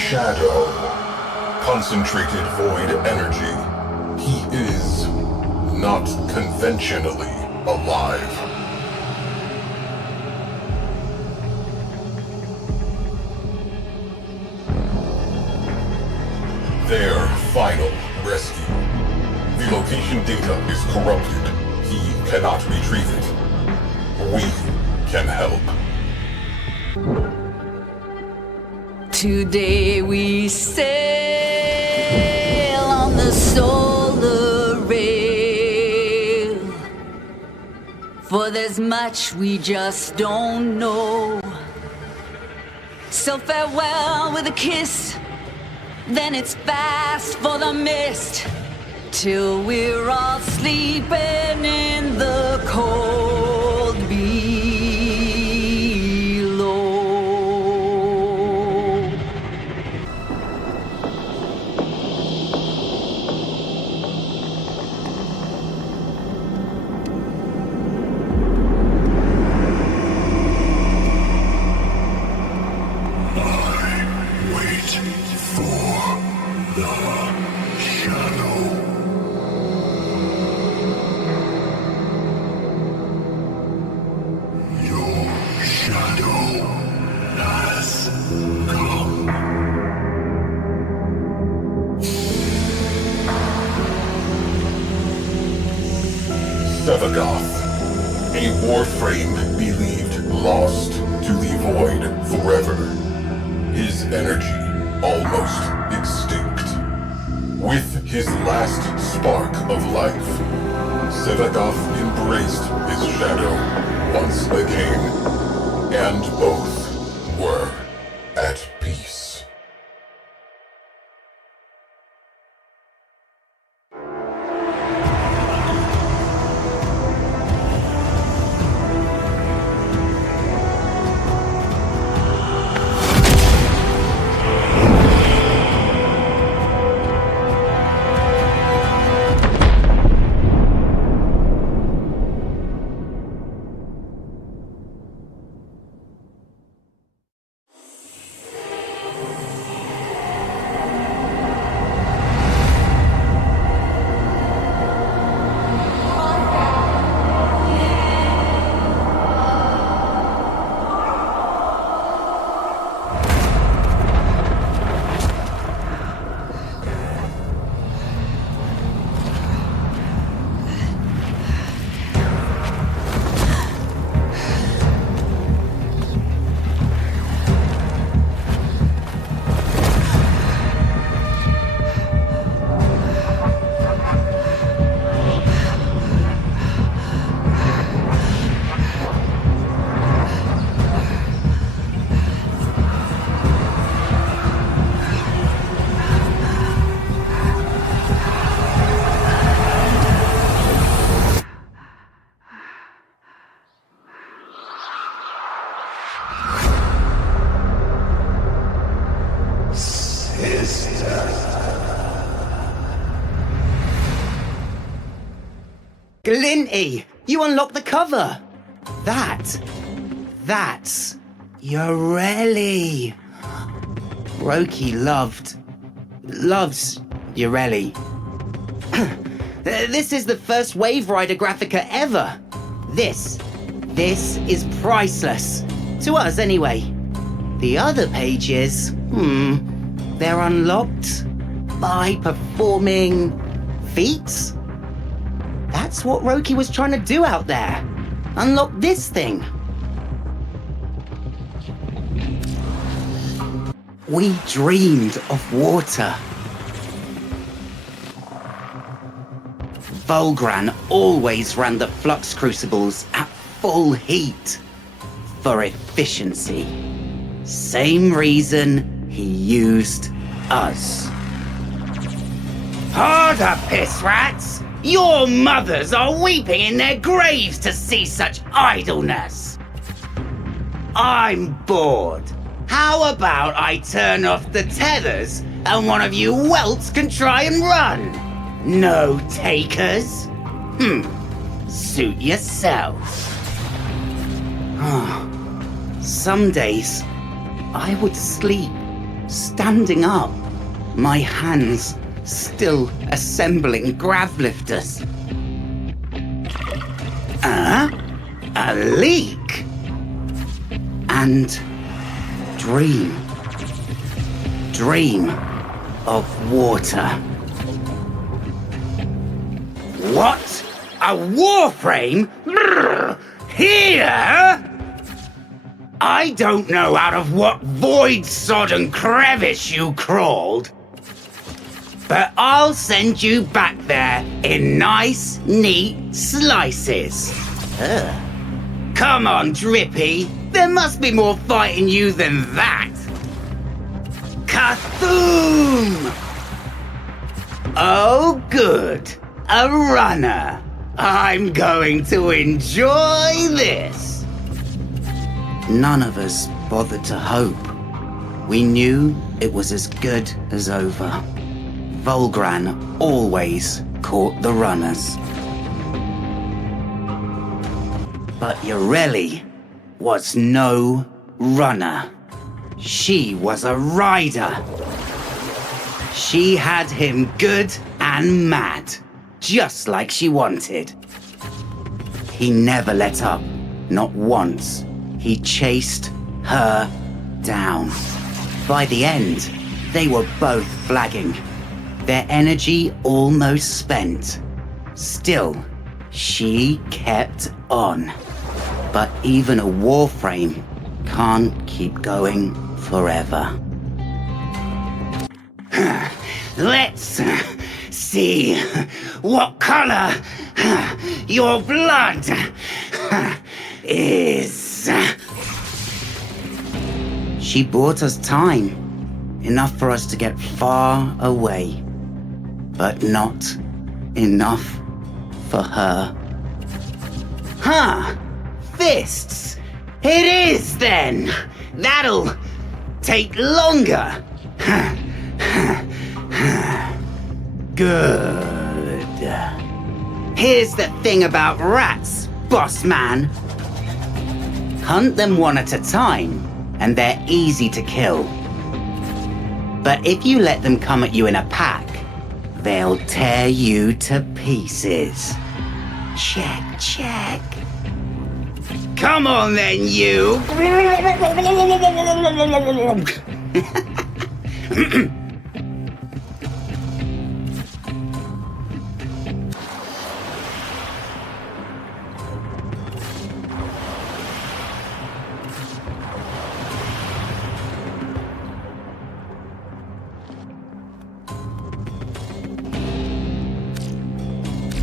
Shadow. Concentrated void energy. He is not conventionally alive. Their final rescue. The location data is corrupted. He cannot retrieve it. We can help. Today we sail on the solar rail, for there's much we just don't know. So farewell with a kiss, then it's fast for the mist, till we're all sleeping in the cold below. Warframe believed lost to the void forever. His energy almost extinct. With his last spark of life, Sevagoth embraced his shadow once again, and both were at peace. Glinty, you unlocked the cover. That's Yoreli. Roki loves Yoreli. This is the first Waverider graphica ever. This is priceless. To us, anyway. The other pages, they're unlocked by performing feats? That's what Roki was trying to do out there. Unlock this thing. We dreamed of water. Volgran always ran the flux crucibles at full heat. For efficiency. Same reason he used us. Harder, piss rats! Your mothers are weeping in their graves to see such idleness. I'm bored. How about I turn off the tethers and one of you welts can try and run? No takers? Suit yourself. Some days, I would sleep, standing up, my hands still assembling gravlifters. A leak? And dream of water. What? A Warframe? Here? I don't know out of what void-sodden crevice you crawled, but I'll send you back there in nice, neat slices. Come on, Drippy. There must be more fight in you than that. Kathoom! Oh, good. A runner. I'm going to enjoy this. None of us bothered to hope. We knew it was as good as over. Volgran always caught the runners. But Yoreli was no runner. She was a rider. She had him good and mad, just like she wanted. He never let up, not once. He chased her down. By the end, they were both flagging, their energy almost spent. Still, she kept on. But even a Warframe can't keep going forever. Let's see what color your blood is. She bought us time, enough for us to get far away, but not enough for her. Huh, fists. It is then. That'll take longer. Good. Here's the thing about rats, boss man. Hunt them one at a time, and they're easy to kill. But if you let them come at you in a pack, they'll tear you to pieces. Check, check. Come on then, you!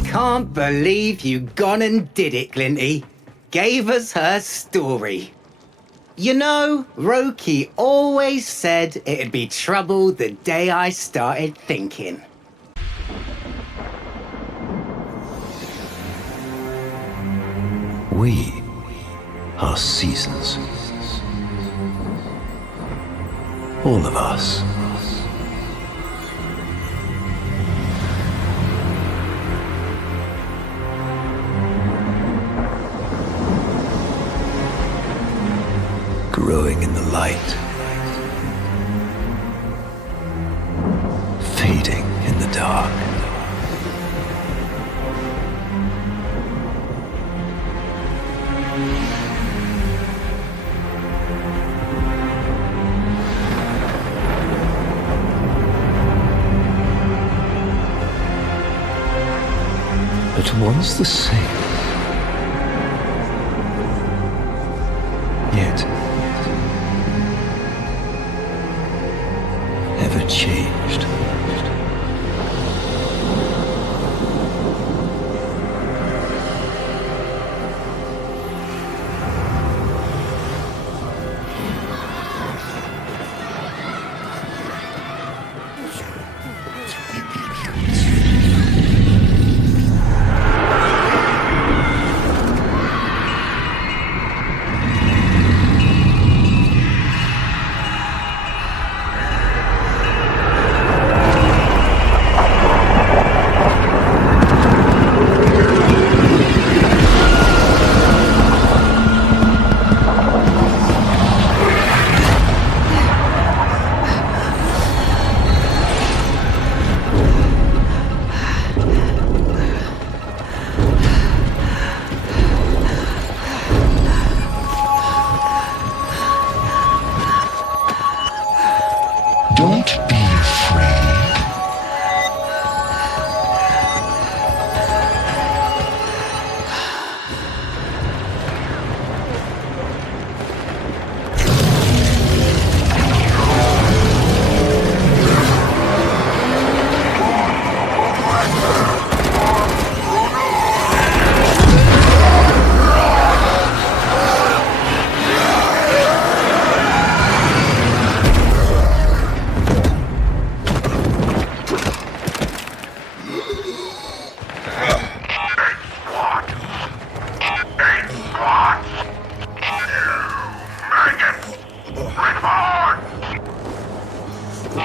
Can't believe you gone and did it, Glinty. Gave us her story. You know, Roki always said it'd be trouble the day I started thinking. We are seasons. All of us. Growing in the light, fading in the dark. But once the same, yet ever changed.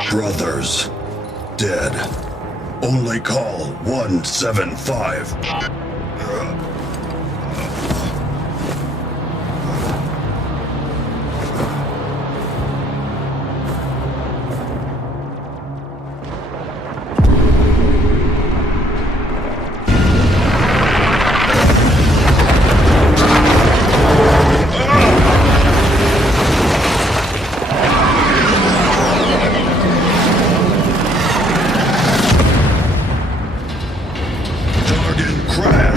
Brothers, dead. Only call 175. Crash!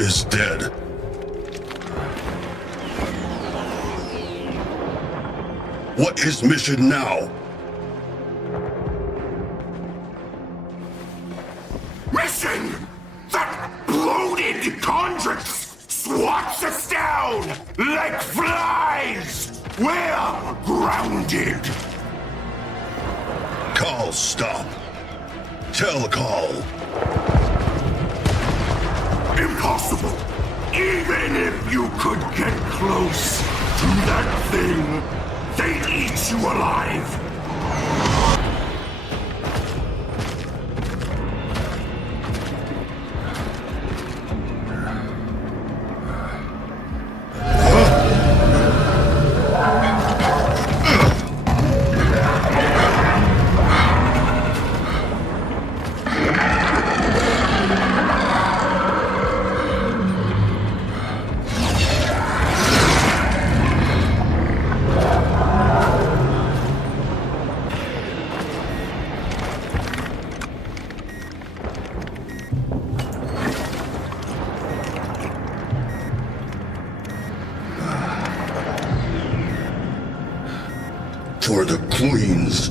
is dead. What is mission now? Mission! That bloated conjurer swats us down like flies! We're grounded! Call, stop. Tell Call. Impossible! Even if you could get close to that thing, they'd eat you alive! For the Queens.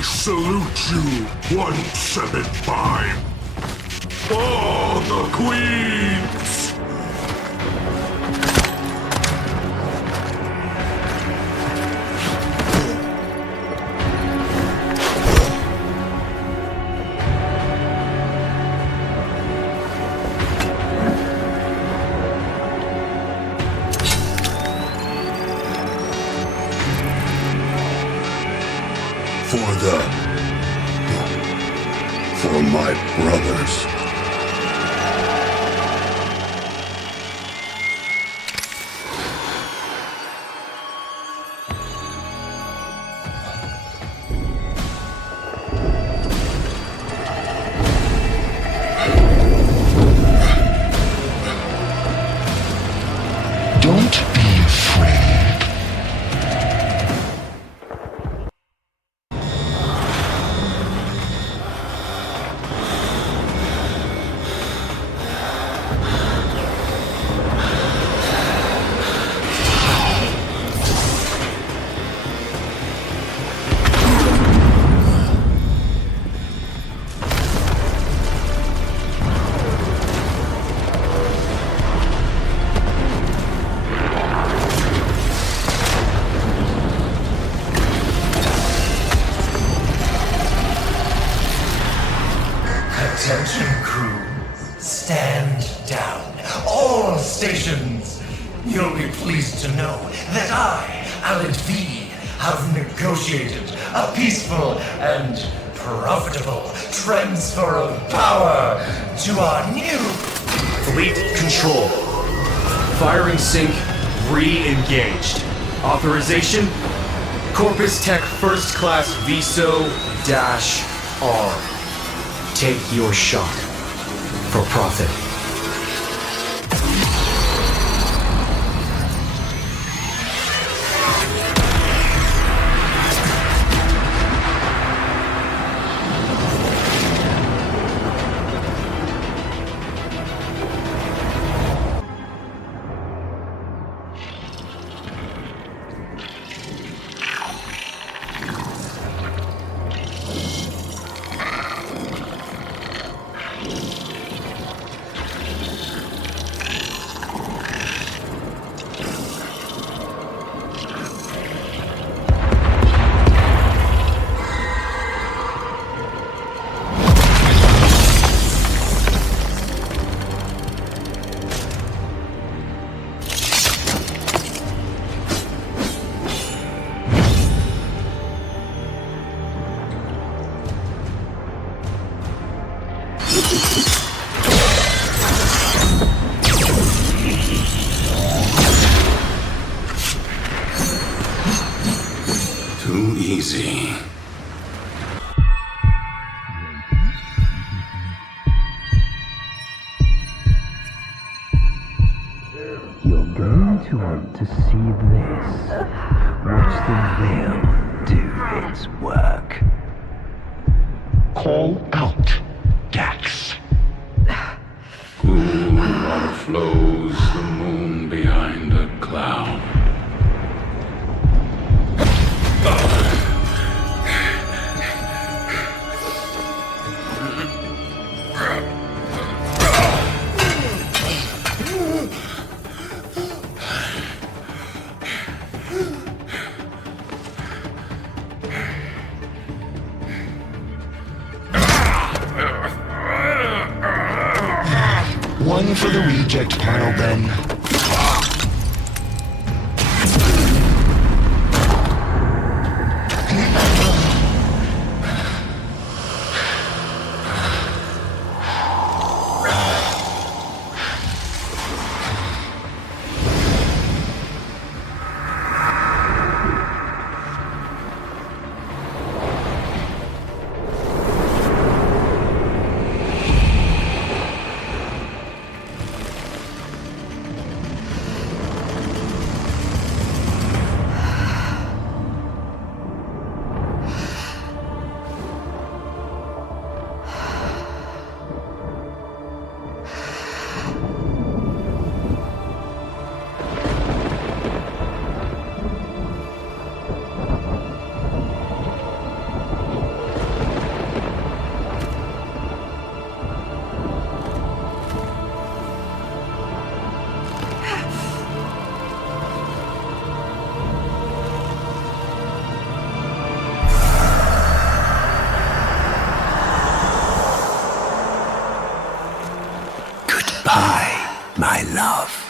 Salute you 175. All the Queens! For my brothers. Don't be afraid. Attention crew, stand down. All stations. You'll be pleased to know that I, Alan V, have negotiated a peaceful and profitable transfer of power to our new Fleet control. Firing sync re-engaged. Authorization? Corpus Tech First Class VSO-R. Take your shot. For profit. Too easy. You're going to want to see this. Watch the veil do its work. Call out, Dax. Cool water flows, the moon behind a cloud. One for the reject pile, then. My love.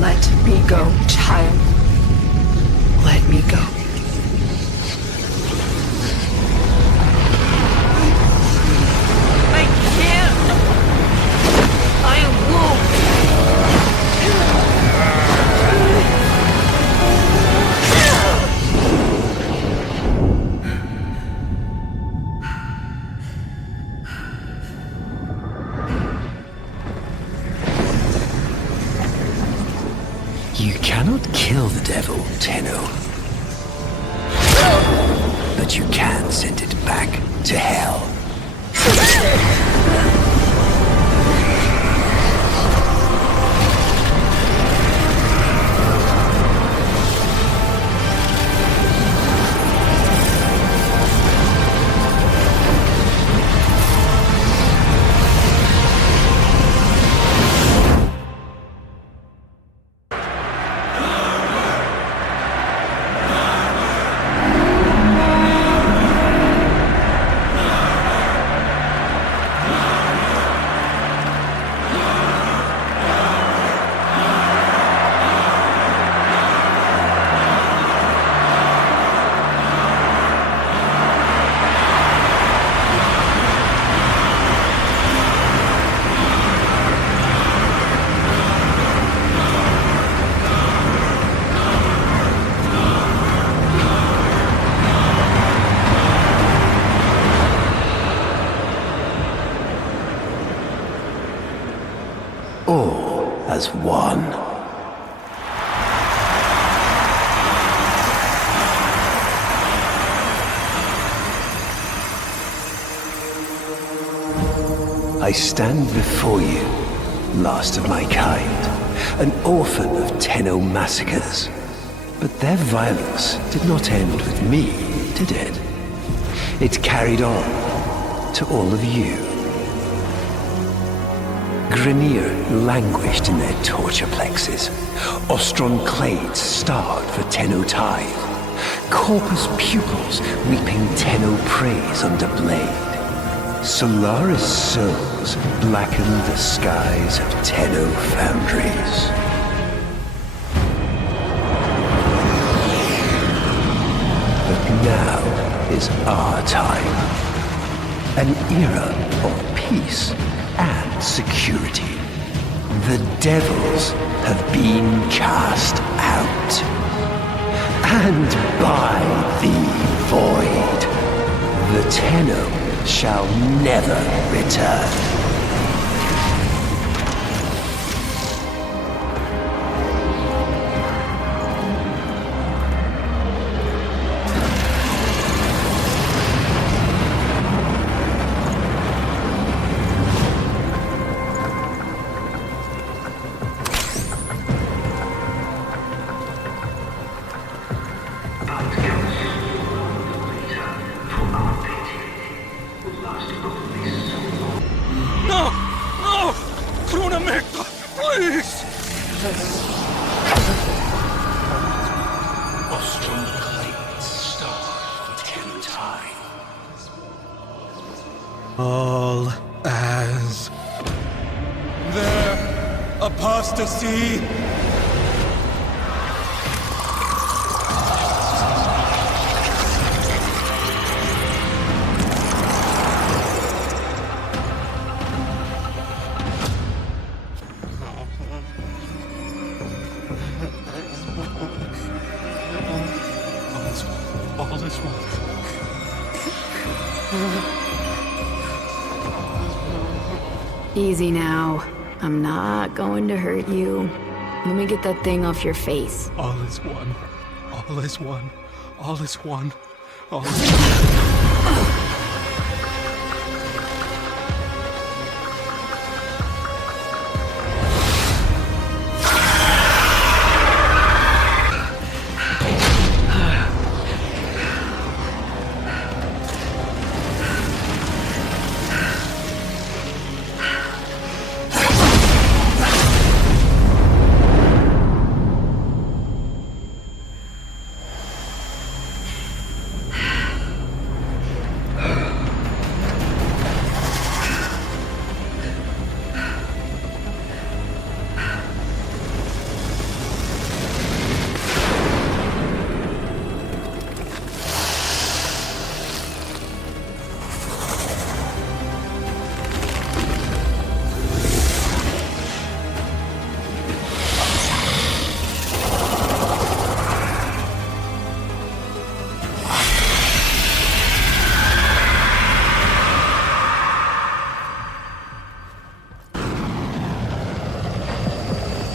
Let me go, child. Let me go. I can't! I won't! kill the devil, Tenno. But you can send it back to hell. As one. I stand before you, last of my kind, an orphan of Tenno massacres. But their violence did not end with me, did it? It carried on to all of you. Grineer languished in their torture plexes. Ostron clades starved for Tenno tithe. Corpus pupils weeping Tenno praise under blade. Solaris souls blackened the skies of Tenno foundries. But now is our time. An era of peace and security. The devils have been cast out. And by the void, the Tenno shall never return. All as their apostasy. All is one. Easy now. I'm not going to hurt you. Let me get that thing off your face. All is one. All is one. All is one. All is one.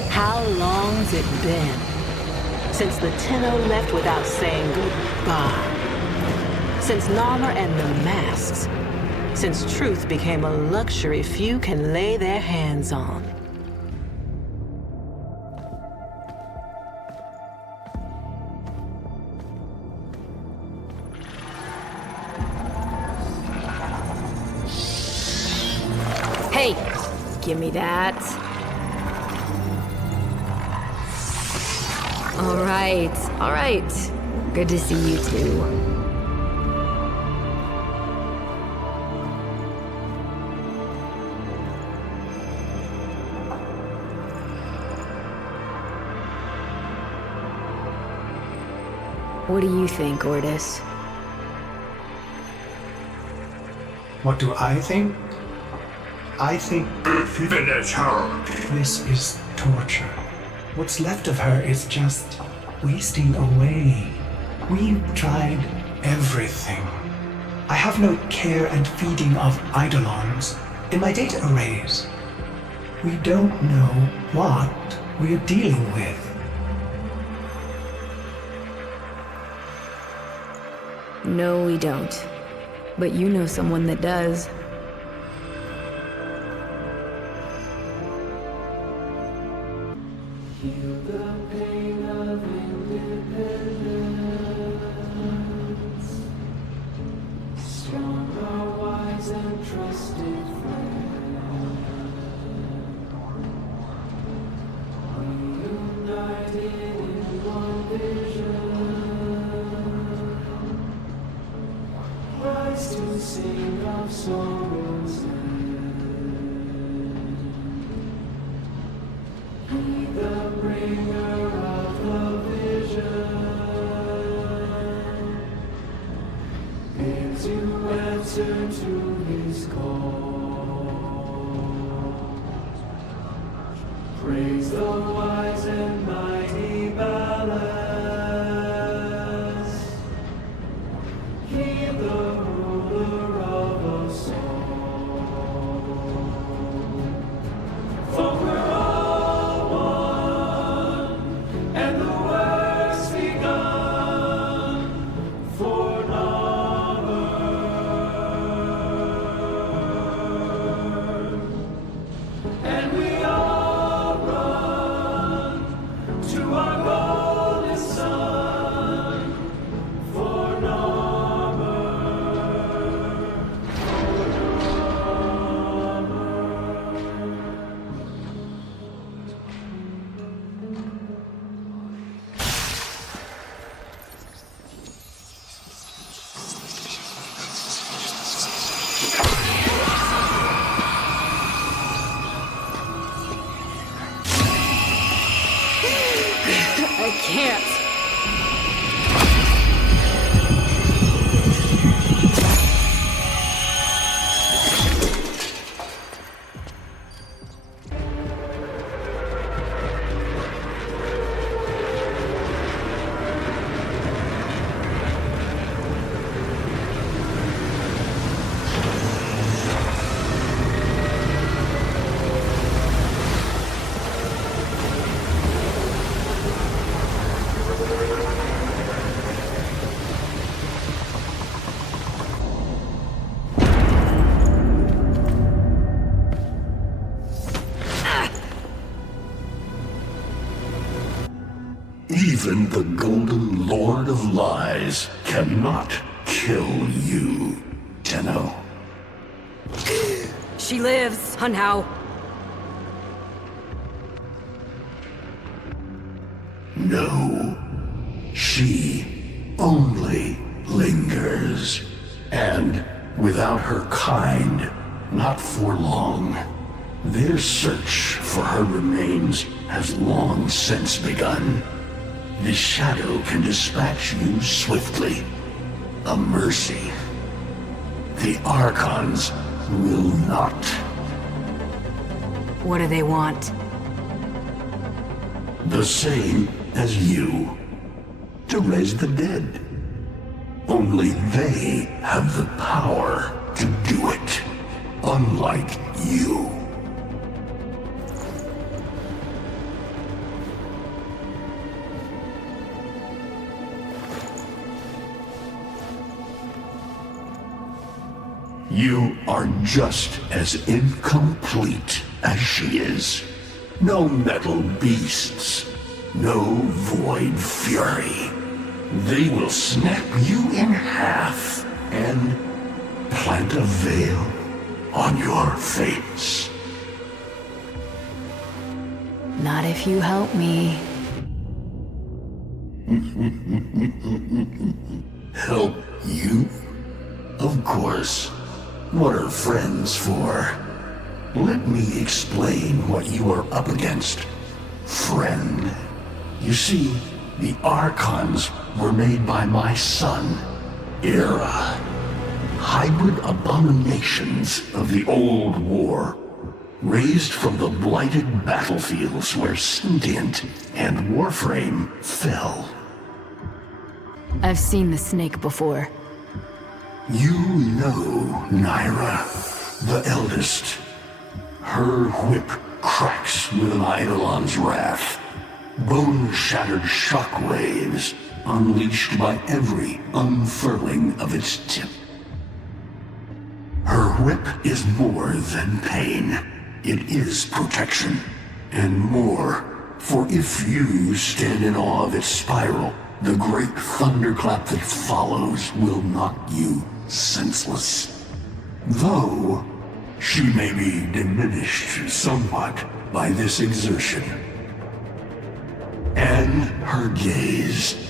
How long's it been? Since the Tenno left without saying goodbye. Since Narmer and the masks. Since truth became a luxury few can lay their hands on. Hey, give me that. All right. Good to see you too. What do you think, Jordas? What do I think? I think... Finish her! This is torture. What's left of her is just wasting away. We've tried everything. I have no care and feeding of eidolons in my data arrays. We don't know what we're dealing with. No, we don't. But you know someone that does. Even the Golden Lord of Lies cannot kill you, Tenno. She lives, Howl. No. She only lingers. And without her kind, not for long. Their search for her remains has long since begun. The shadow can dispatch you swiftly. A mercy. The Archons will not. What do they want? The same as you. To raise the dead. Only they have the power to do it. Unlike you. You are just as incomplete as she is. No metal beasts, no void fury. They will snap you in half and plant a veil on your face. Not if you help me. Help you? Of course. What are friends for? Let me explain what you are up against, friend. You see, the Archons were made by my son, Era. Hybrid abominations of the old war, raised from the blighted battlefields where Sentient and Warframe fell. I've seen the snake before. You know Naira, the eldest. Her whip cracks with an Eidolon's wrath. Bone-shattered shockwaves unleashed by every unfurling of its tip. Her whip is more than pain. It is protection, and more, for if you stand in awe of its spiral, the great thunderclap that follows will knock you senseless. Though, she may be diminished somewhat by this exertion. And her gaze.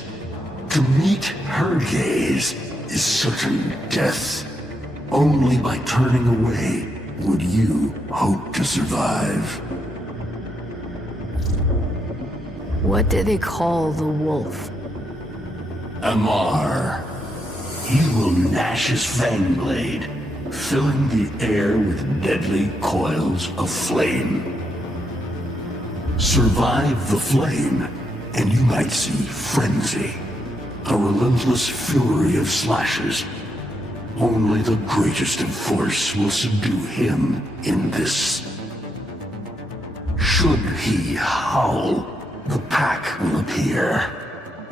To meet her gaze is certain death. Only by turning away would you hope to survive. What do they call the wolf? Amar. He will gnash his fang blade, filling the air with deadly coils of flame. Survive the flame, and you might see frenzy. A relentless fury of slashes. Only the greatest of force will subdue him in this. Should he howl, the pack will appear.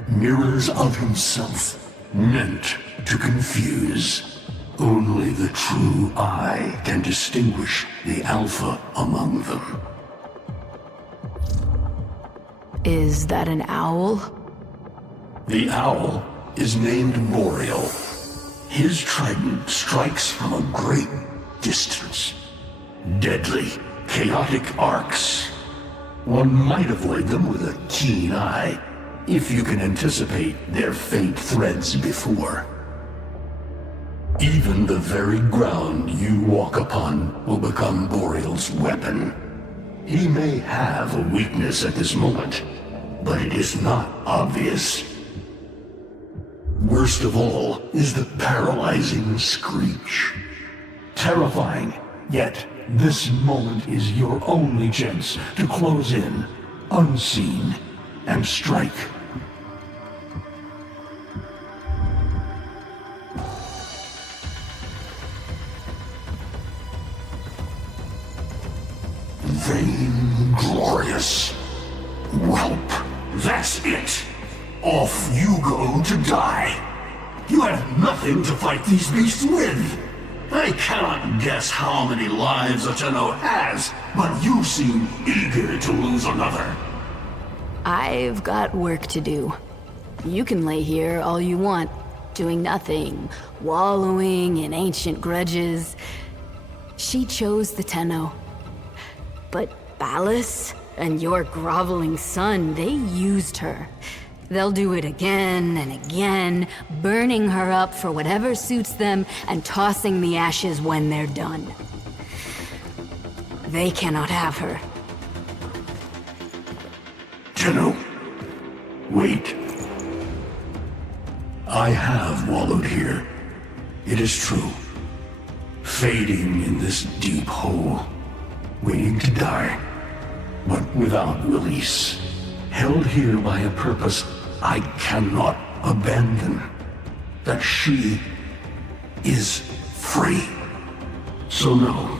Mirrors of himself, meant to confuse. Only the true eye can distinguish the alpha among them. Is that an owl? The owl is named Boreal. His trident strikes from a great distance. Deadly, chaotic arcs. One might avoid them with a keen eye, if you can anticipate their faint threads before. Even the very ground you walk upon will become Boreal's weapon. He may have a weakness at this moment, but it is not obvious. Worst of all is the paralyzing screech. Terrifying, yet this moment is your only chance to close in, unseen, and strike. Vainglorious. Whelp, that's it. Off you go to die. You have nothing to fight these beasts with. I cannot guess how many lives a Tenno has, but you seem eager to lose another. I've got work to do. You can lay here all you want, doing nothing, wallowing in ancient grudges. She chose the Tenno. But Ballas and your groveling son, they used her. They'll do it again and again, burning her up for whatever suits them and tossing the ashes when they're done. They cannot have her. Tenno, wait. I have wallowed here. It is true. Fading in this deep hole, waiting to die, but without release. Held here by a purpose I cannot abandon. That she is free. So no,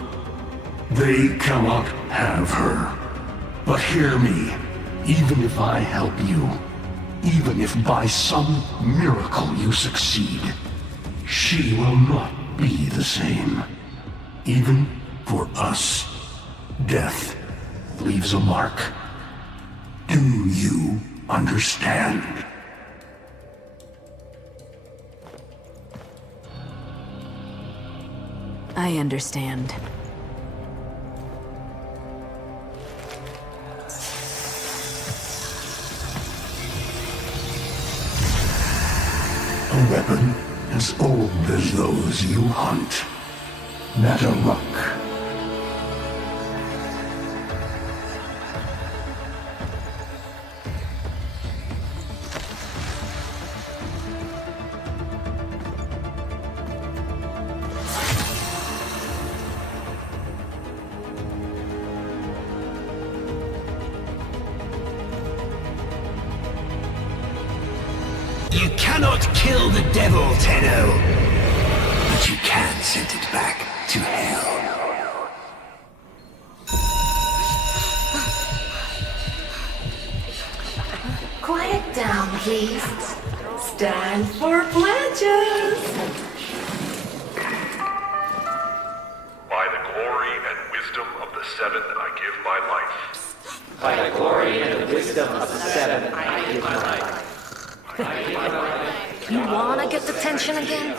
they cannot have her. But hear me, even if I help you, even if by some miracle you succeed, she will not be the same. Even for us, death leaves a mark. Do you understand? I understand. A weapon as old as those you hunt. Natah Ruck. You cannot kill the devil, Tenno. But you can send it back to hell. Quiet down, please. Stand for pledges. By the glory and wisdom of the Seven, I give my life. By the glory and the wisdom of the Seven, I give my life. You wanna get the tension again?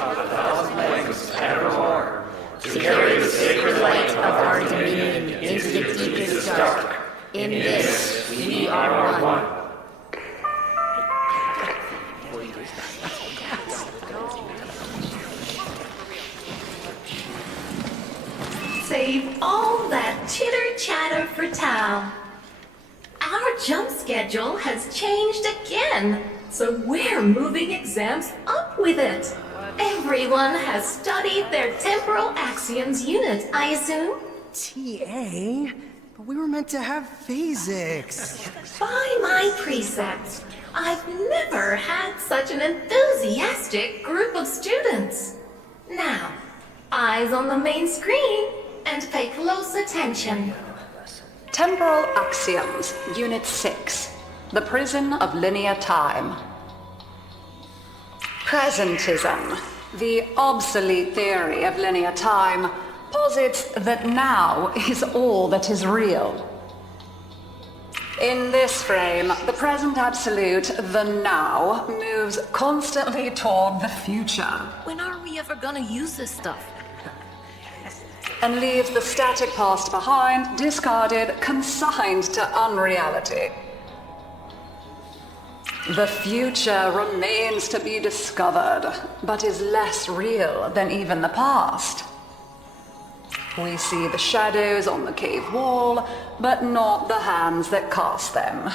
Evermore, to carry the sacred light of our dominion into the deepest dark. In this, we are one. Save all that chitter-chatter for Tau. Our jump schedule has changed again, so we're moving exams up with it. Everyone has studied their temporal axioms unit, I assume? TA? But we were meant to have physics. By my precepts, I've never had such an enthusiastic group of students. Now, eyes on the main screen and pay close attention. Temporal Axioms, Unit 6. The Prison of Linear Time. Presentism, the obsolete theory of linear time, posits that now is all that is real. In this frame, the present absolute, the now, moves constantly toward the future. When are we ever gonna use this stuff? And leaves the static past behind, discarded, consigned to unreality. The future remains to be discovered, but is less real than even the past. We see the shadows on the cave wall, but not the hands that cast them.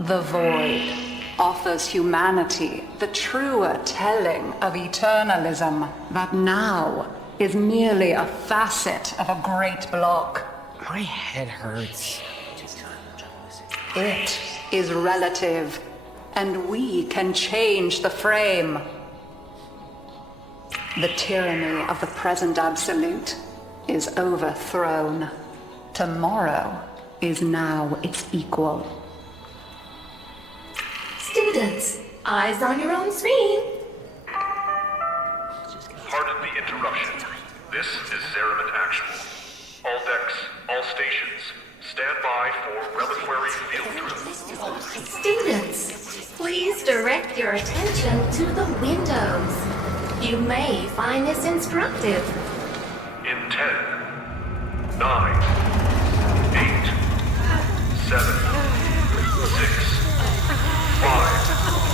The void offers humanity the truer telling of eternalism that now is merely a facet of a great block. My head hurts. It is relative, and we can change the frame. The tyranny of the present absolute is overthrown. Tomorrow is now its equal. Students, eyes on your own screen. Pardon the interruption. This is Zariman Actual. All decks, all stations, stand by for reliquary field drill. Students, please direct your attention to the windows. You may find this instructive. In 10, 9, 8, 7, 6, 5, 4,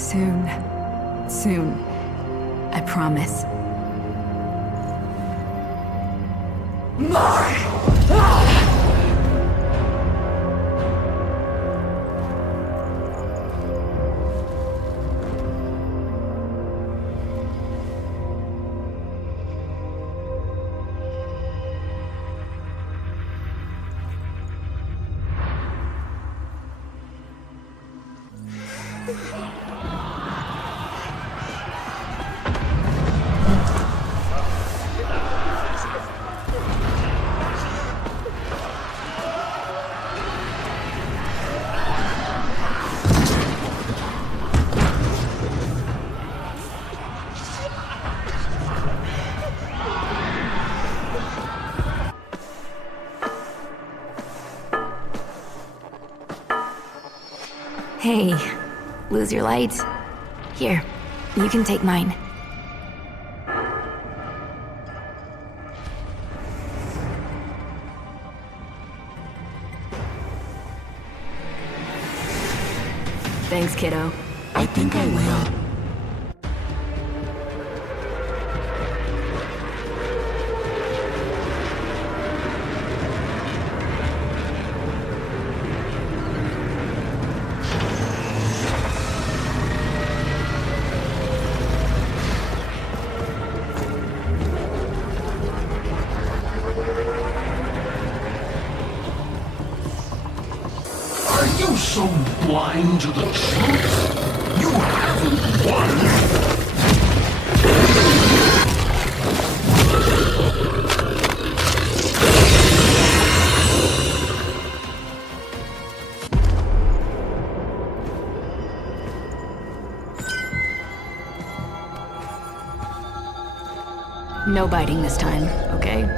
Soon. Soon. I promise. Hey, lose your light? Here, you can take mine. Thanks, kiddo. I think I will. So blind to the truth, you haven't won. No biting this time, okay?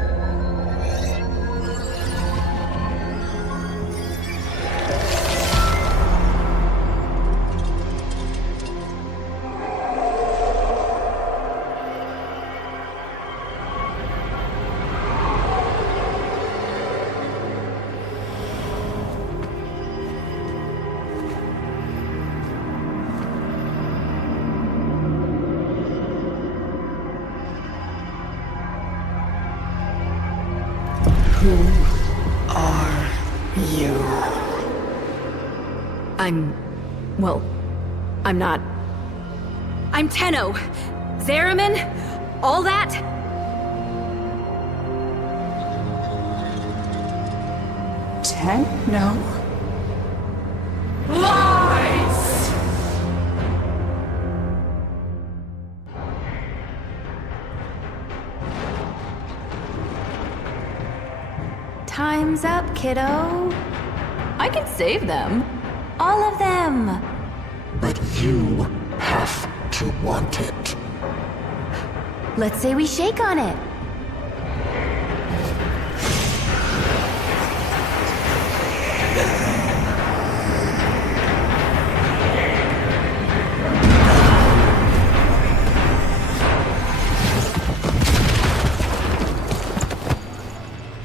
I'm not. I'm Tenno! Zariman? All that? Tenno? Lies! Time's up, kiddo. I can save them. All of them. But you have to want it. Let's say we shake on it.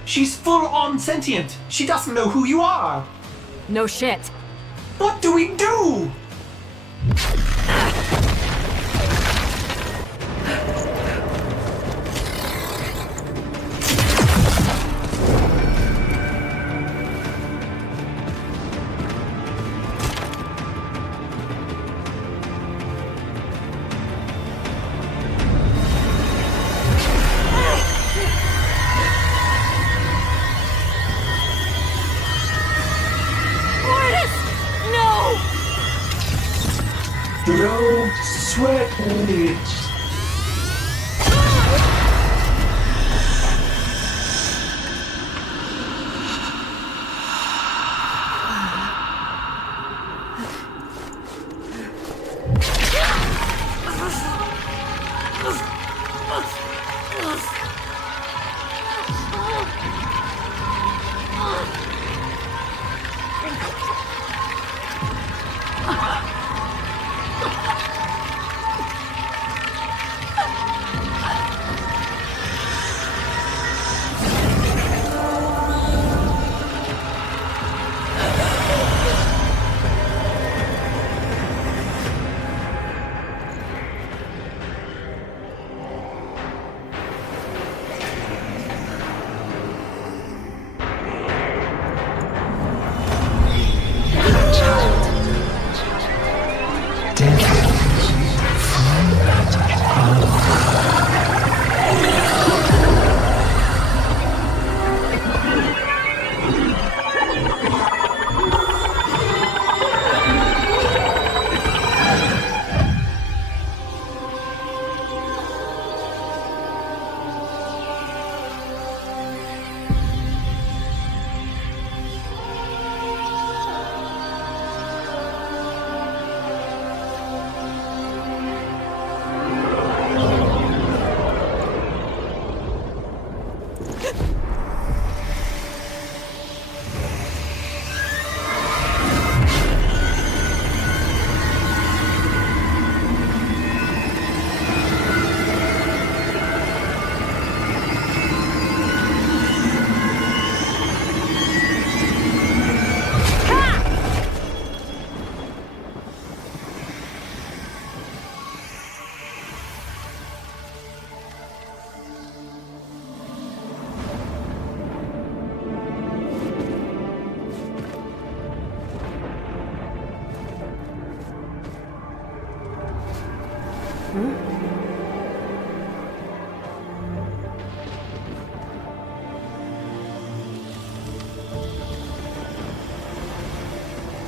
She's full-on sentient. She doesn't know who you are. No shit. What do we do? Don't sweat me.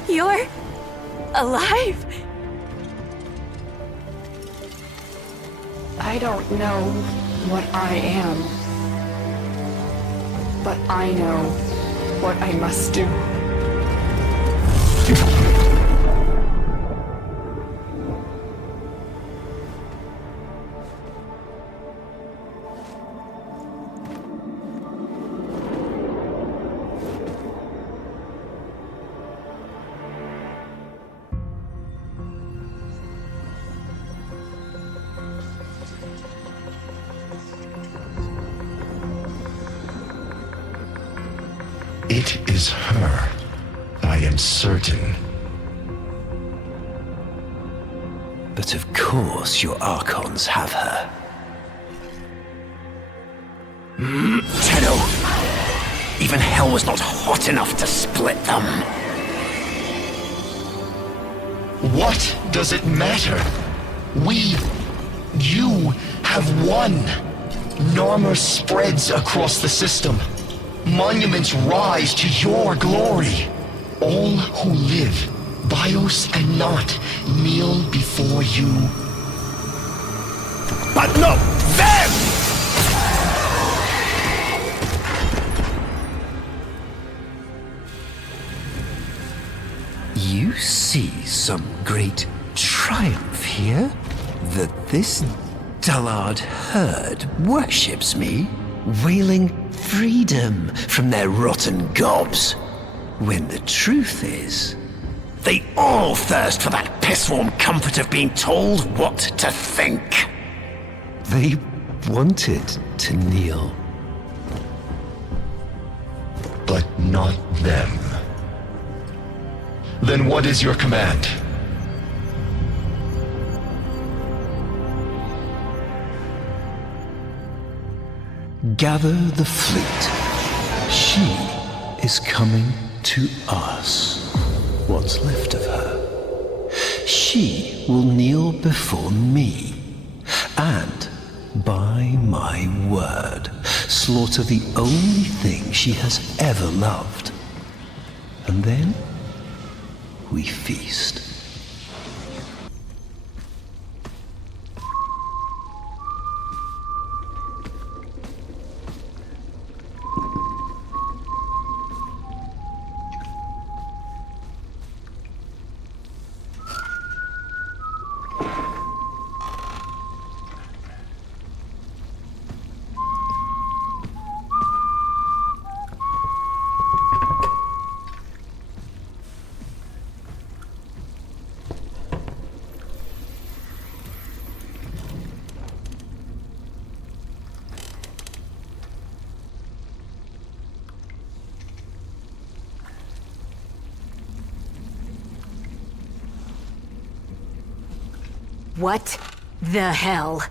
You're alive? I don't know what I am, but I know what I must do. It is her. I am certain. But of course your Archons have her. Tenno! Even hell was not hot enough to split them. What does it matter? You have won. Narmer spreads across the system. Monuments rise to your glory. All who live, bios and not, kneel before you. But not them! You see some great triumph here? That this dullard herd worships me, wailing freedom from their rotten gobs, when the truth is, they all thirst for that piss-warm comfort of being told what to think. They wanted to kneel. But not them. Then what is your command? Gather the fleet. She is coming to us. What's left of her. She will kneel before me, and, by my word, slaughter the only thing she has ever loved. And then we feast. What the hell?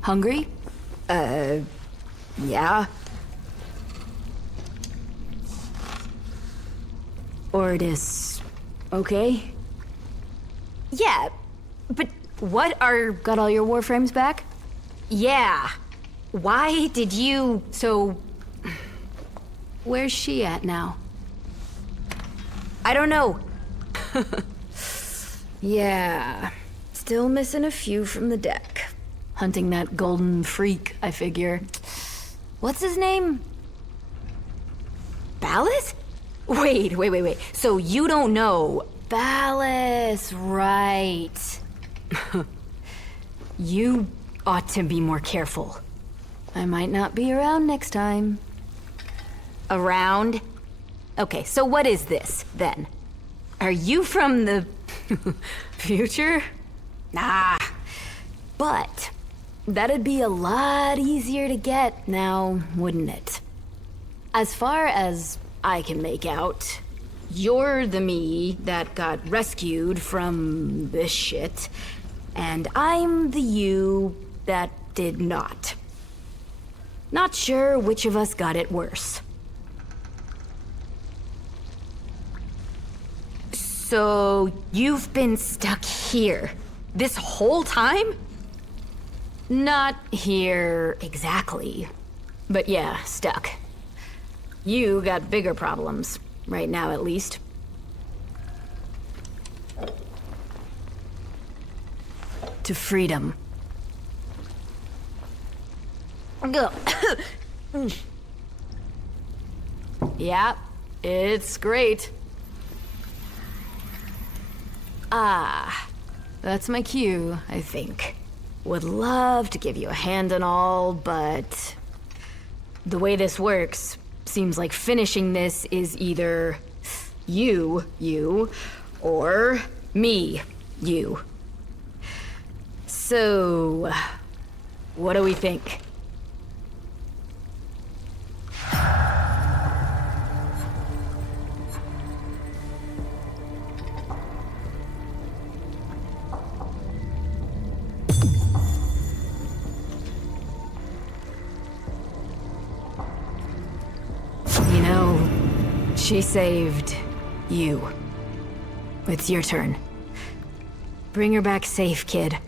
Hungry? Yeah. Ordis, okay? Yeah, but what are... Got all your Warframes back? Yeah. Why did you... So... Where's she at now? I don't know. Yeah. Still missing a few from the deck. Hunting that golden freak, I figure. What's his name? Ballas? Wait. So you don't know... Ballas, right. You ought to be more careful. I might not be around next time. Around? Okay, so what is this, then? Are you from the... future? Nah. But that'd be a lot easier to get now, wouldn't it? As far as I can make out, you're the me that got rescued from this shit, and I'm the you that did not. Not sure which of us got it worse. So, you've been stuck here. This whole time? Not here exactly. But yeah, stuck. You got bigger problems. Right now, at least. To freedom. Yeah, it's great. Ah, that's my cue, I think. Would love to give you a hand and all, but the way this works, seems like finishing this is either you, or me, you. So, what do we think? You know, she saved you. It's your turn. Bring her back safe, kid.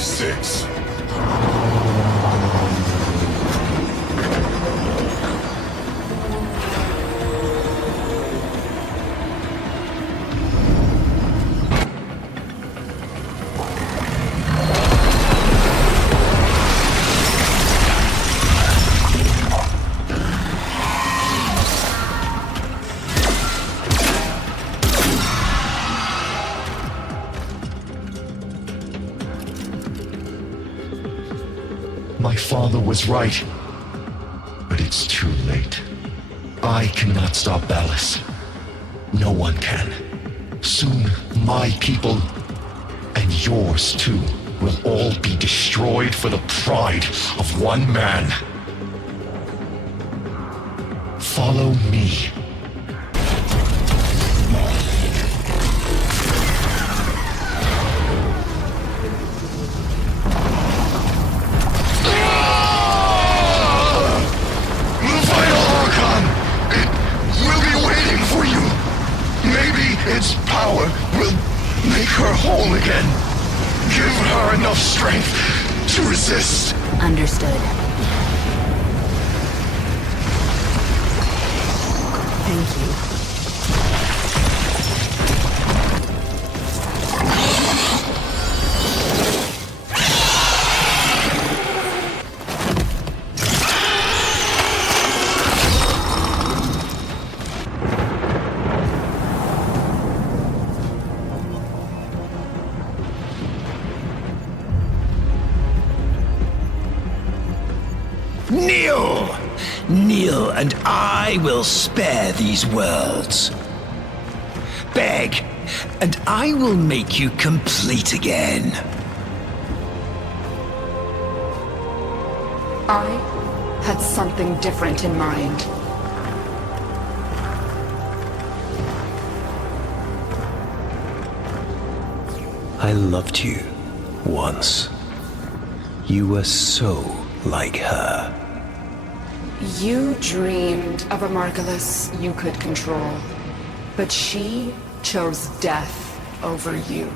Six. My father was right, but it's too late. I cannot stop Ballas. No one can. Soon, my people, and yours too, will all be destroyed for the pride of one man. Follow me. Its power will make her whole again. Give her enough strength to resist. Understood. Thank you. Kneel, and I will spare these worlds. Beg, and I will make you complete again. I had something different in mind. I loved you once. You were so like her. You dreamed of a Margulis you could control, but she chose death over you.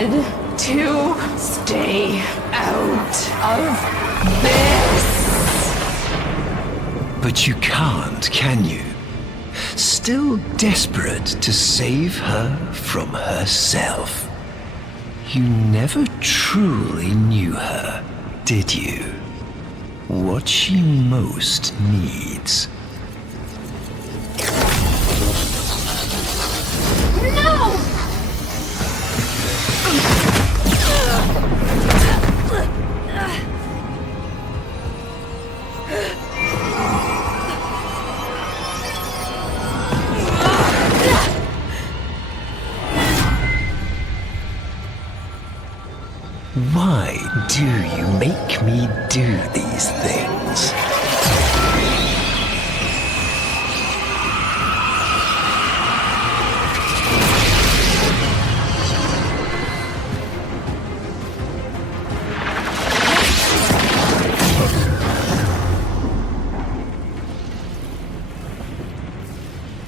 said to stay out of this. But you can't, can you? Still desperate to save her from herself. You never truly knew her, did you? What she most needs. No! Why do you make me do these things?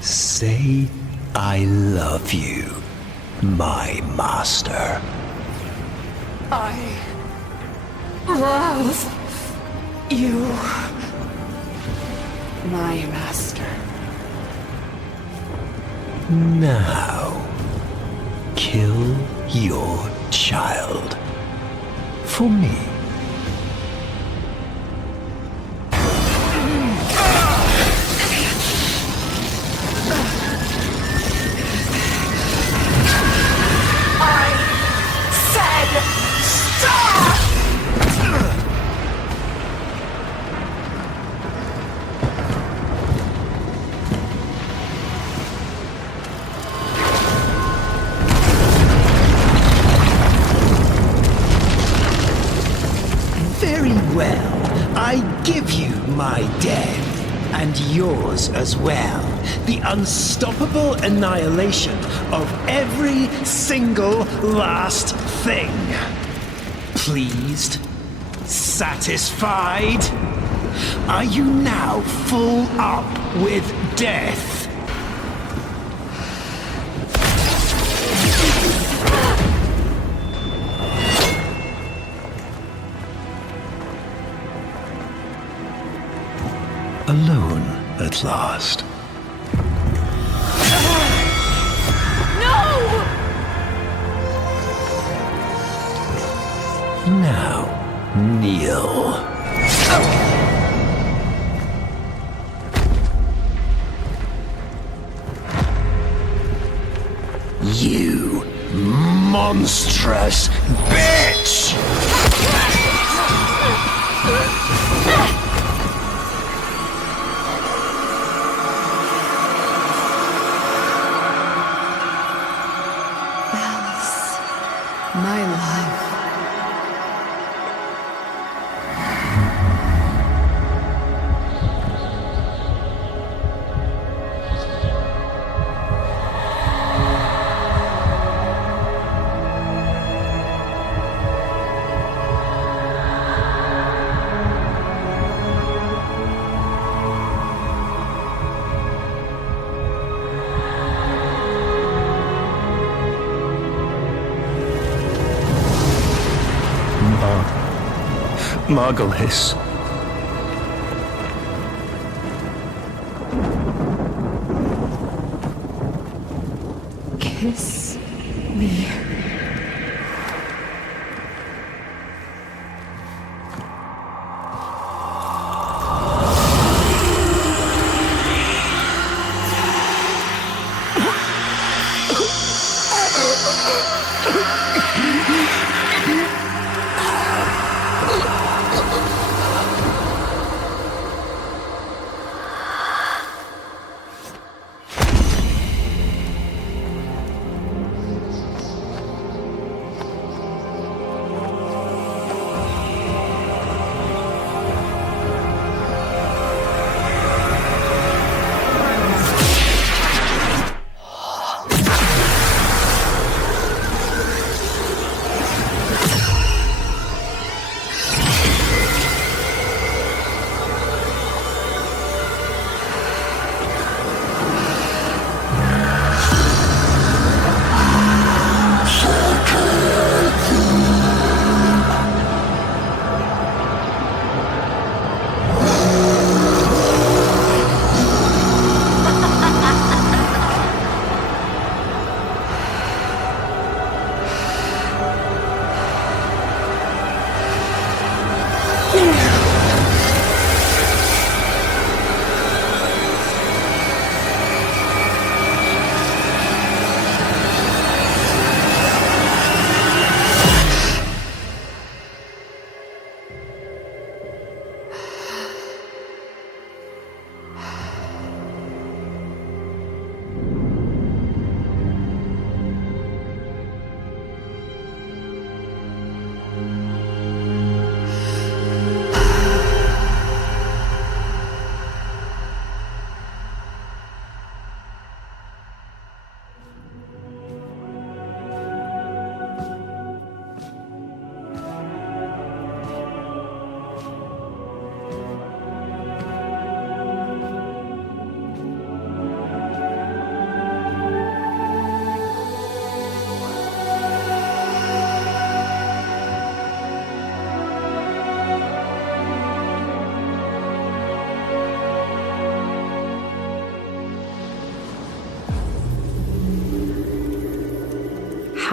Say I love you, my master. I love you, my master. Now, kill your child. For me. My death, and yours as well. The unstoppable annihilation of every single last thing. Pleased? Satisfied? Are you now full up with death? Alone at last. No! Now, kneel. You monstrous bitch! My love. Margulis. Kiss me.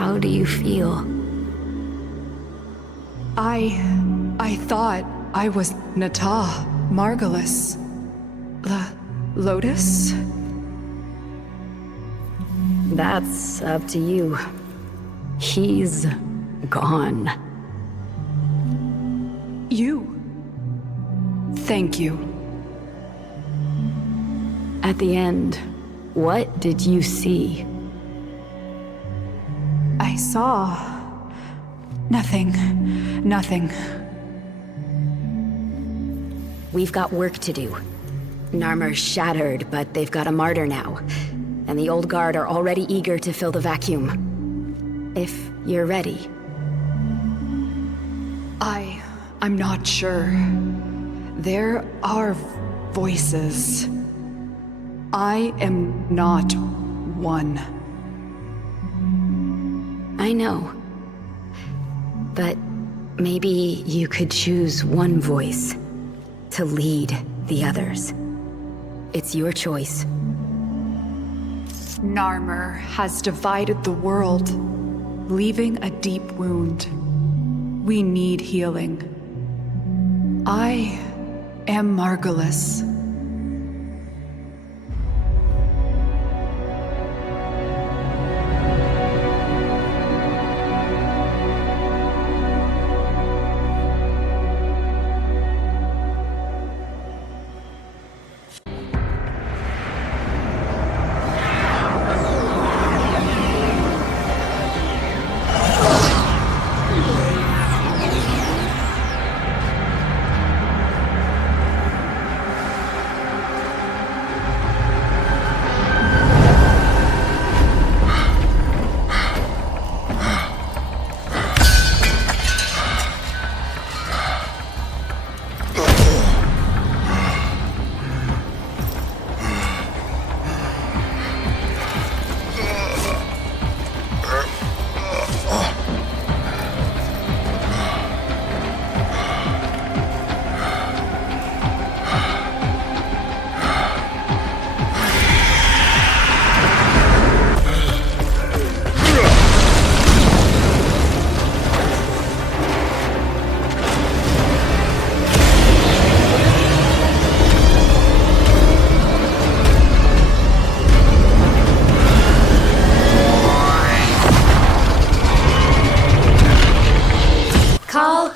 How do you feel? I thought I was Natah, Margulis. Lotus? That's up to you. He's gone. You. Thank you. At the end, what did you see? I saw... nothing. Nothing. We've got work to do. Narmer's shattered, but they've got a martyr now. And the old guard are already eager to fill the vacuum. If you're ready. I'm not sure. There are voices. I am not one. I know. But maybe you could choose one voice to lead the others. It's your choice. Narmer has divided the world, leaving a deep wound. We need healing. I am Margulis.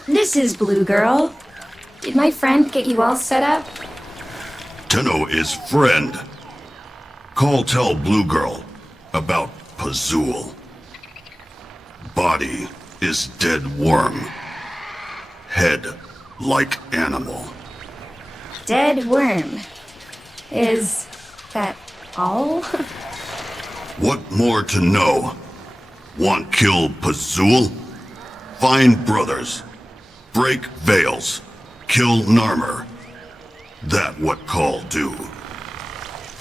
This is Blue Girl. Did my friend get you all set up? Tenno is friend. Call tell Blue Girl about Pazul. Body is dead worm. Head like animal. Dead worm. Is that all? What more to know? Want kill Pazul? Find brothers. Break veils. Kill Narmer. That what call do.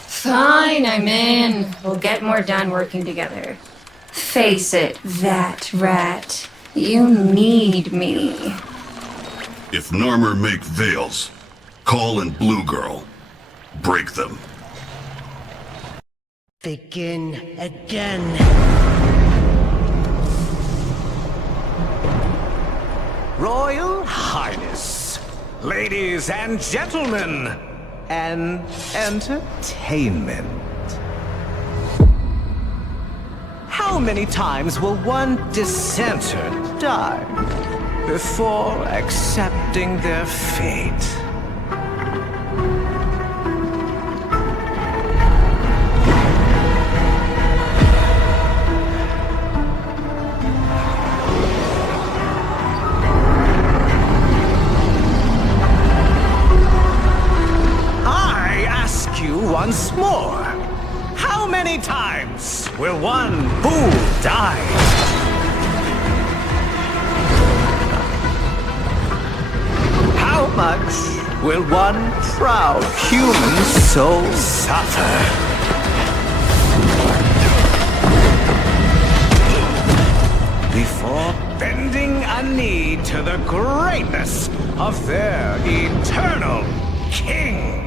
Fine, I'm in. We'll get more done working together. Face it, that rat. You need me. If Narmer make veils, call in Blue Girl. Break them. Begin again. Royal Highness, ladies and gentlemen, and entertainment. How many times will one dissenter die before accepting their fate? Once more, how many times will one fool die? How much will one proud human soul suffer? Before bending a knee to the greatness of their eternal king?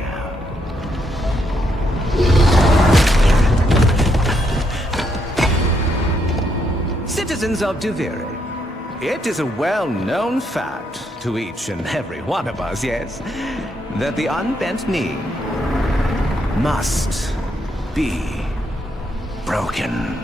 citizens of Duviri, it is a well-known fact to each and every one of us, yes, that the unbent knee must be broken.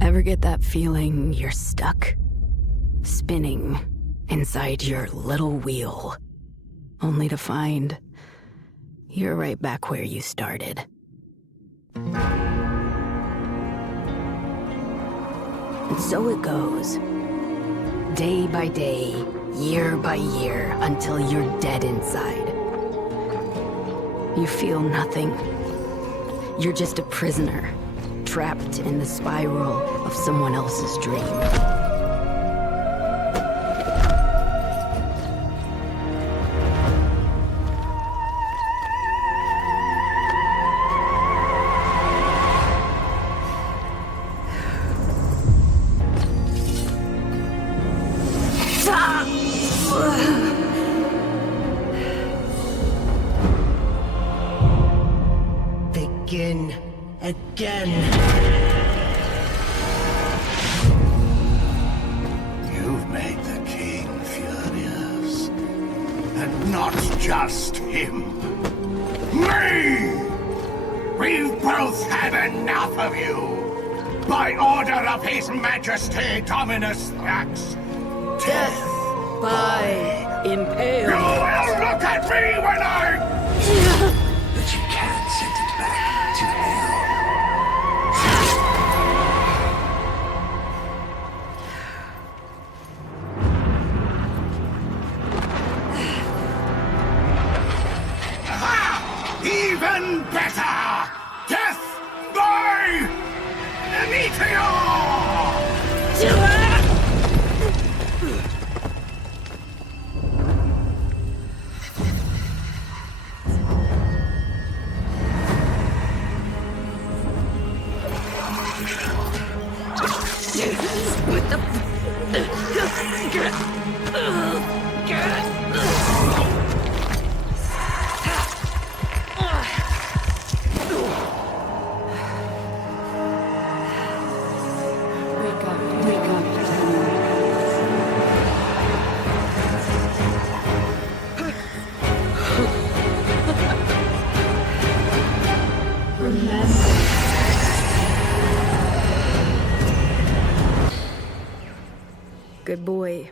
Ever get that feeling you're stuck? Spinning inside your little wheel, only to find you're right back where you started. And so it goes. Day by day, year by year, until you're dead inside. You feel nothing. You're just a prisoner, trapped in the spiral of someone else's dream. Begin again. You've made the king furious. And not just him. Me! We've both had enough of you! By order of His Majesty Dominus Thrax, death by impale. You will look at me when I... But you can't send it back to hell. Even better! Death by meteor! What the... Good boy.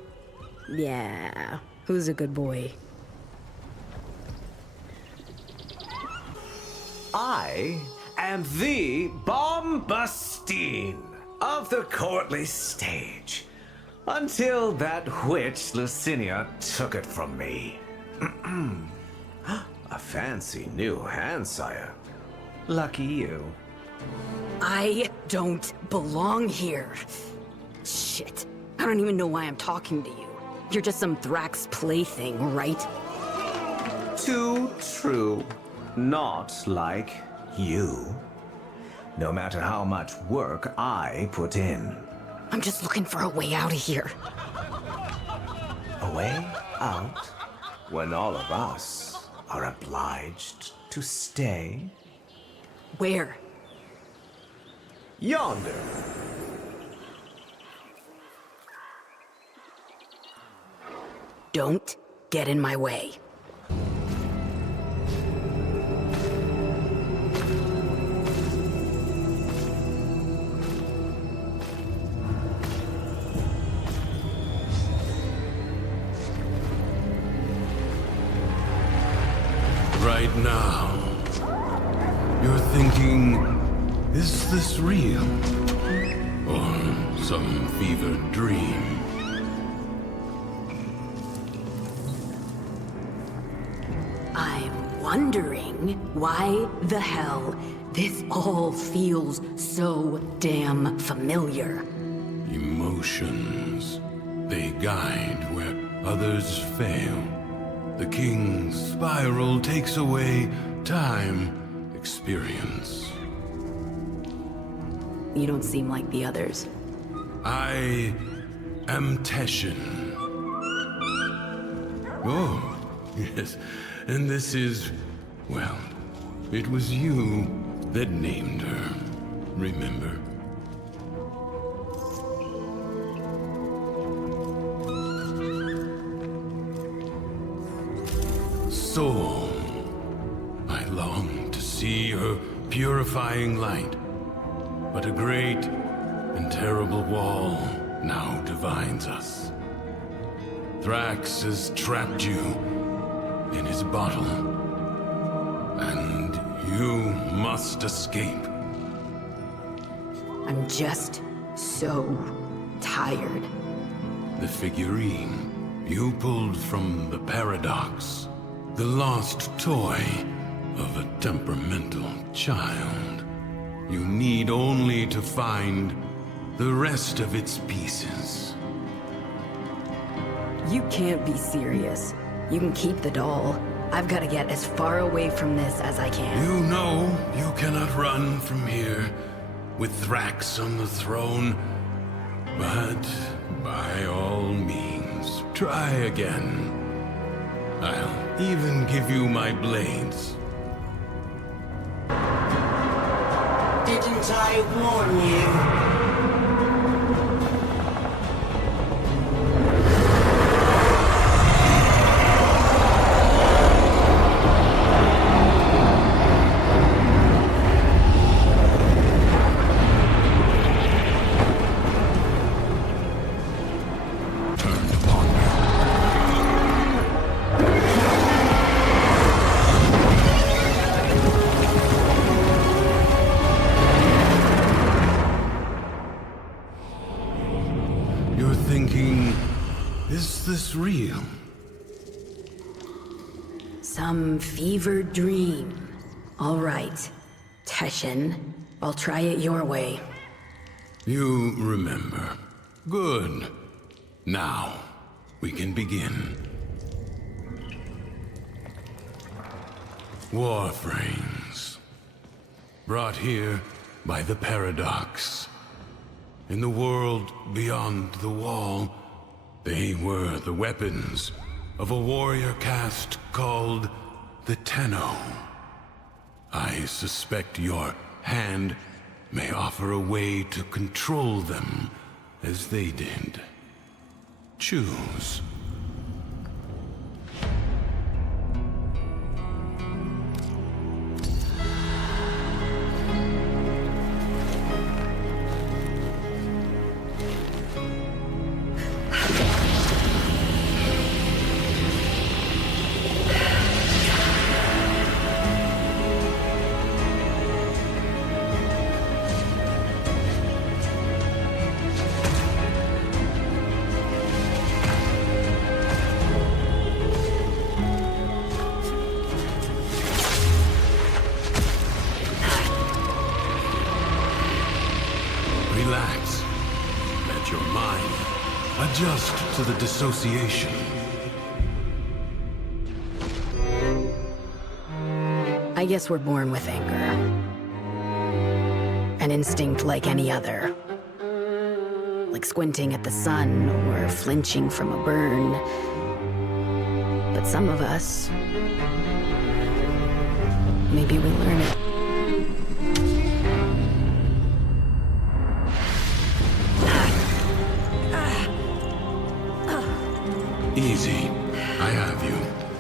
Yeah, who's a good boy? I am the Bombastine of the courtly stage, until that witch Lucinia took it from me. A fancy new hand, sire. Lucky you. I don't belong here. Shit. I don't even know why I'm talking to you. You're just some Thrax plaything, right? Too true. Not like you. No matter how much work I put in. I'm just looking for a way out of here. A way out? When all of us are obliged to stay? Where? Yonder. Don't get in my way. Right now, you're thinking, is this real? Or some fevered dream? I'm wondering why the hell this all feels so damn familiar. Emotions. They guide where others fail. The king's spiral takes away time, experience. You don't seem like the others. I am Teshin. Oh, yes. And this is, well, it was you that named her. Remember? Soul. I long to see her purifying light. But a great and terrible wall now divides us. Thrax has trapped you in his bottle. And you must escape. I'm just so tired. The figurine you pulled from the paradox. The lost toy of a temperamental child. You need only to find the rest of its pieces. You can't be serious. You can keep the doll. I've got to get as far away from this as I can. You know you cannot run from here with Thrax on the throne. But by all means, try again. I'll even give you my blades. Didn't I warn you? Is this real? Some fevered dream. All right, Teshin. I'll try it your way. You remember. Good. Now, we can begin. Warframes. Brought here by the paradox. In the world beyond the wall, they were the weapons of a warrior caste called the Tenno. I suspect your hand may offer a way to control them as they did. Choose. Relax. Let your mind adjust to the dissociation. I guess we're born with anger. An instinct like any other. Like squinting at the sun or flinching from a burn. But some of us, maybe we learn it.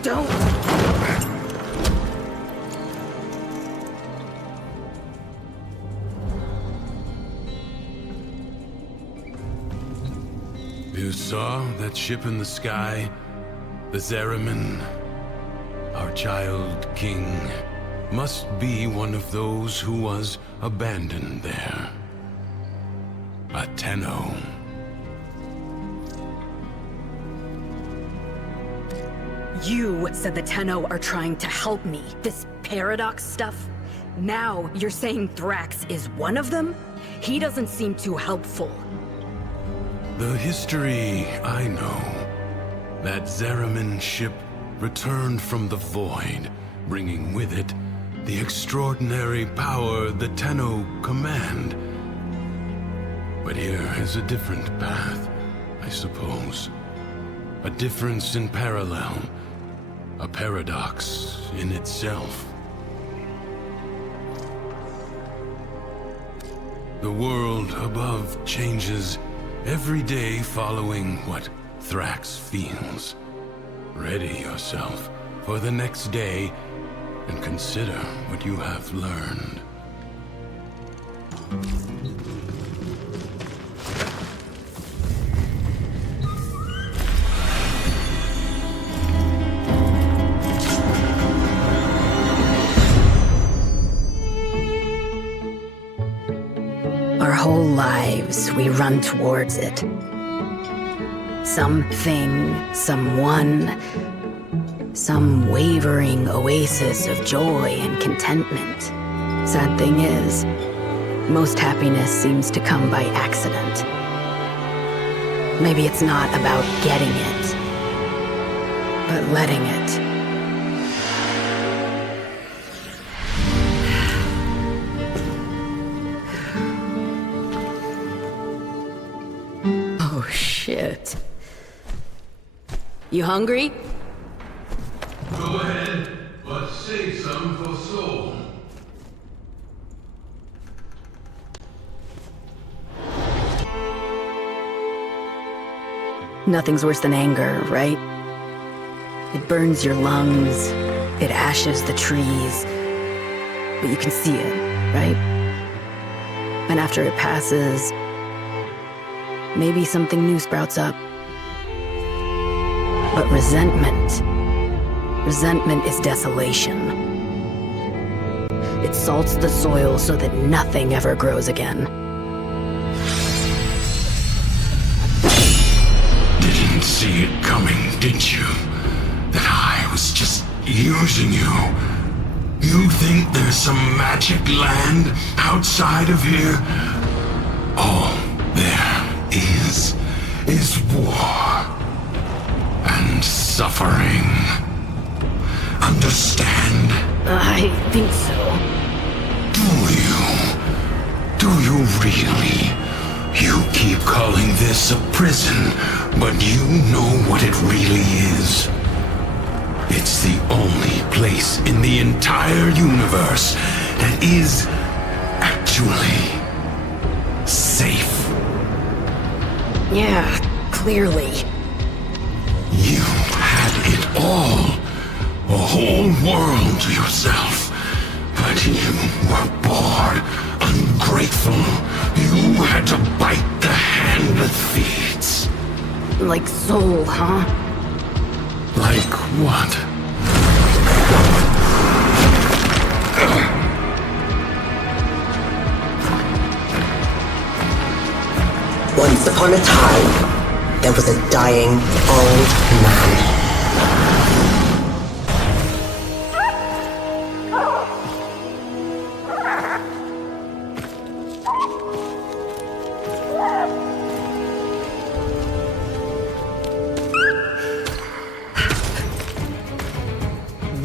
Don't! You saw that ship in the sky? The Zariman? Our child king must be one of those who was abandoned there. A Tenno. You said the Tenno are trying to help me. This paradox stuff? Now you're saying Thrax is one of them? He doesn't seem too helpful. The history I know. That Zariman ship returned from the void, bringing with it the extraordinary power the Tenno command. But here is a different path, I suppose. A difference in parallel. A paradox in itself. The world above changes every day following what Thrax feels. Ready yourself for the next day and consider what you have learned. Our whole lives, we run towards it. Something, someone, some wavering oasis of joy and contentment. Sad thing is, most happiness seems to come by accident. Maybe it's not about getting it, but letting it. Oh, shit. You hungry? Go ahead, but save some for Soul. Nothing's worse than anger, right? It burns your lungs, it ashes the trees, but you can see it, right? And after it passes, maybe something new sprouts up. But resentment is desolation. It salts the soil so that nothing ever grows again. Didn't see it coming, did you? That I was just using you. You think there's some magic land outside of here? All there is war and suffering. Understand? I think so. Do you really? You keep calling this a prison, but you know what it really is. It's the only place in the entire universe that is actually safe. Yeah, clearly. You had it all. A whole world to yourself. But you were bored, ungrateful. You had to bite the hand that feeds. Like Soul, huh? Like what? Once upon a time, there was a dying old man.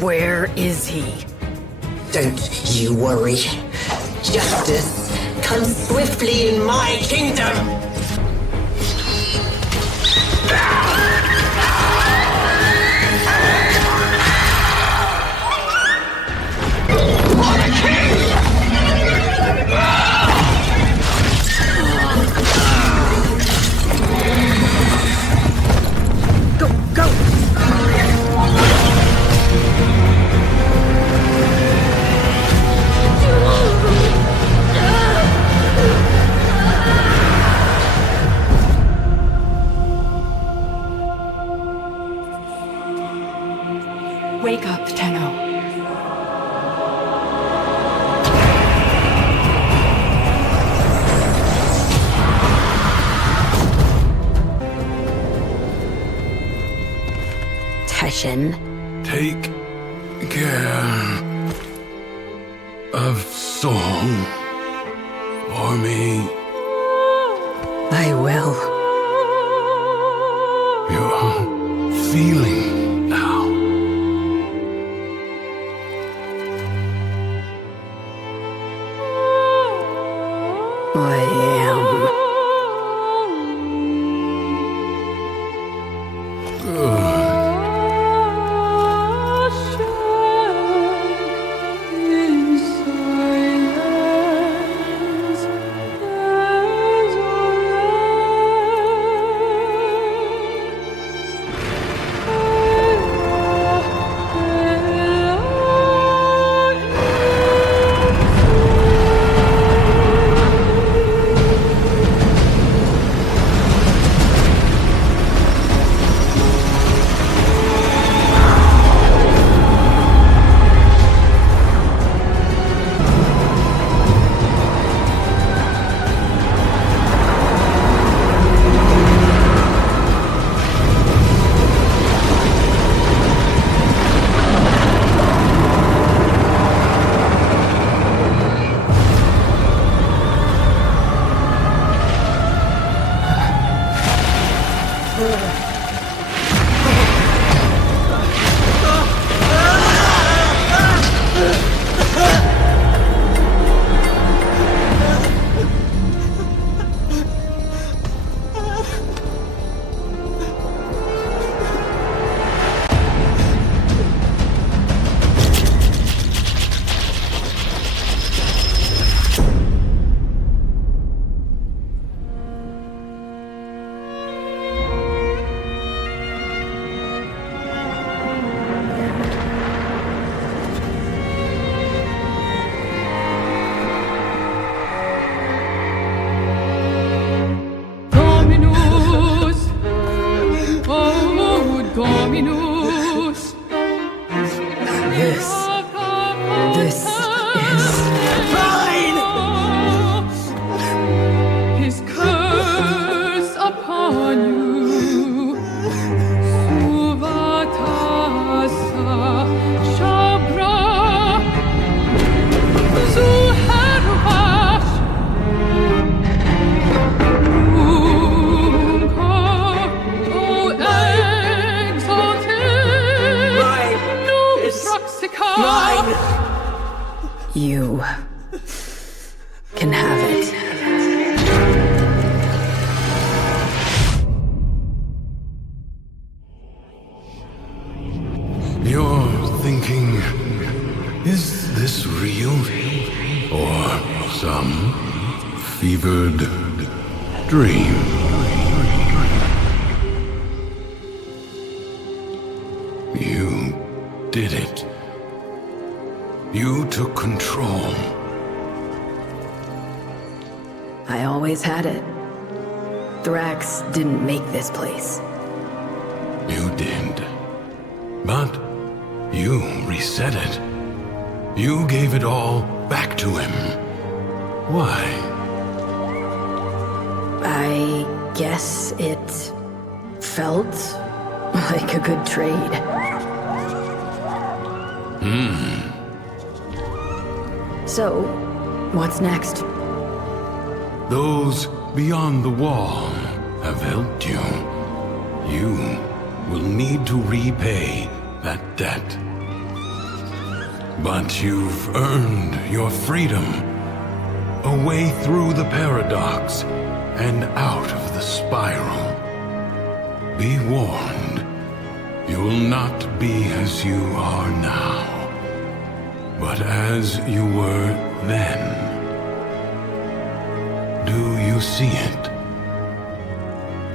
Where is he? Don't you worry. Justice comes swiftly in my kingdom. Wake up, Tenno. Teshin. Take care of Song for me. I will. You're feeling now. I am. Good. You can have it. You're thinking, is this real? Or some fevered dream? You did it. You took control. I always had it. Thrax didn't make this place. You did. But you reset it. You gave it all back to him. Why? I guess it felt like a good trade. So, what's next? Those beyond the wall have helped you. You will need to repay that debt. But you've earned your freedom. A way through the paradox and out of the spiral. Be warned, you will not be as you are now, but as you were then. Do you see it?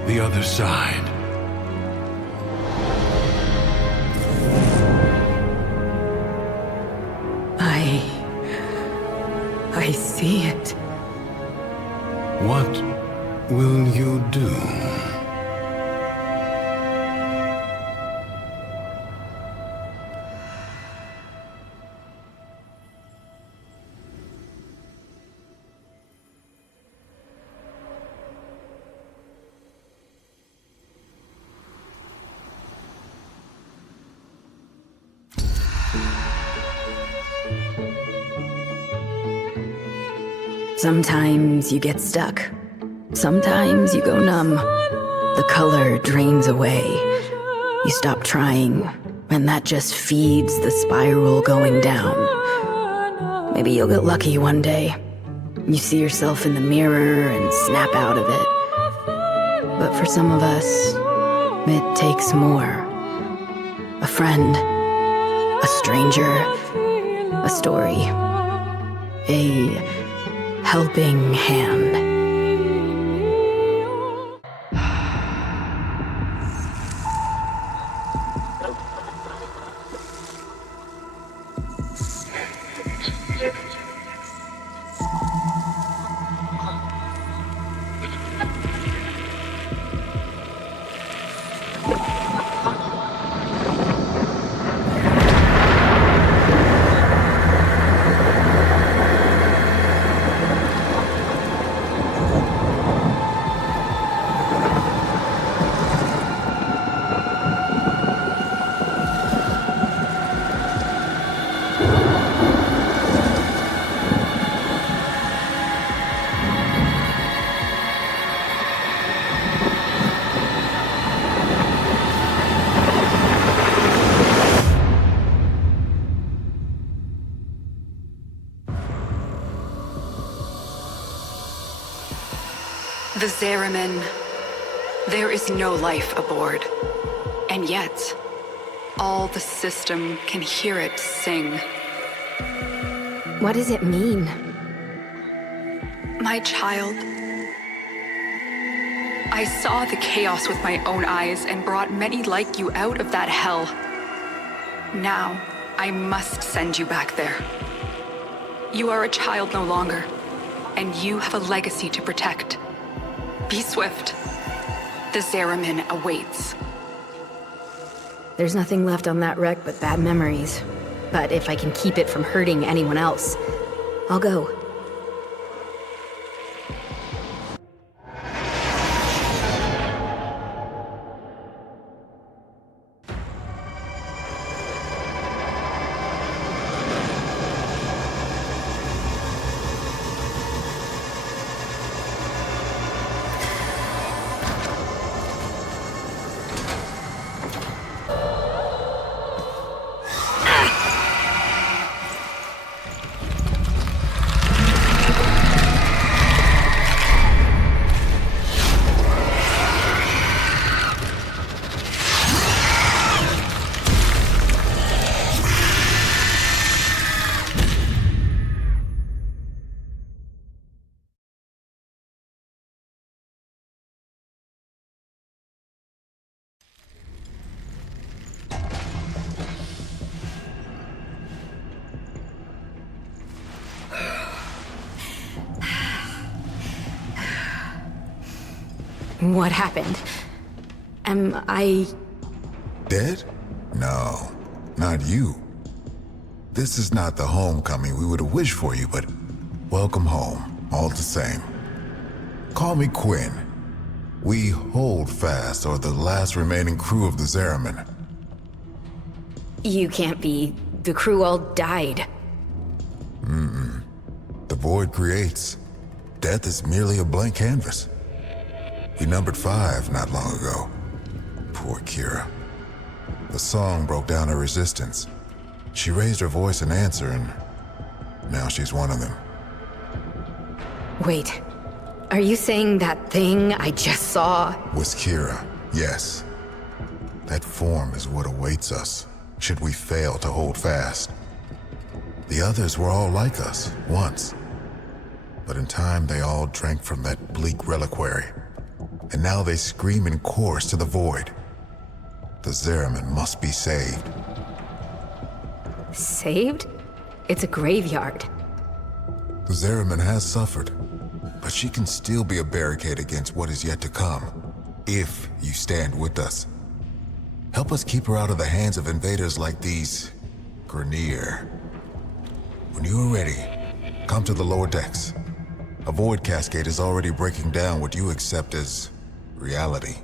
The other side. I see it. What will you do? Sometimes you get stuck. Sometimes you go numb. The color drains away. You stop trying, and that just feeds the spiral going down. Maybe you'll get lucky one day. You see yourself in the mirror and snap out of it. But for some of us, it takes more. A friend, a stranger, a story, a helping hand. The Zariman. There is no life aboard. And yet, all the system can hear it sing. What does it mean? My child. I saw the chaos with my own eyes and brought many like you out of that hell. Now, I must send you back there. You are a child no longer, and you have a legacy to protect. Be swift. The Zariman awaits. There's nothing left on that wreck but bad memories. But if I can keep it from hurting anyone else, I'll go. What happened? Am I... Dead? No, not you. This is not the homecoming we would have wished for you, but welcome home, all the same. Call me Quinn. We hold fast are the last remaining crew of the Zariman. You can't be. The crew all died. The void creates. Death is merely a blank canvas. We numbered 5 not long ago. Poor Kira. The song broke down her resistance. She raised her voice in answer, and now she's one of them. Wait. Are you saying that thing I just saw Was Kira, yes. That form is what awaits us, should we fail to hold fast. The others were all like us, once. But in time, they all drank from that bleak reliquary. And now they scream in chorus to the void. The Zariman must be saved. Saved? It's a graveyard. The Zariman has suffered, but she can still be a barricade against what is yet to come, if you stand with us. Help us keep her out of the hands of invaders like these Grineer. When you are ready, come to the lower decks. A void cascade is already breaking down what you accept as reality.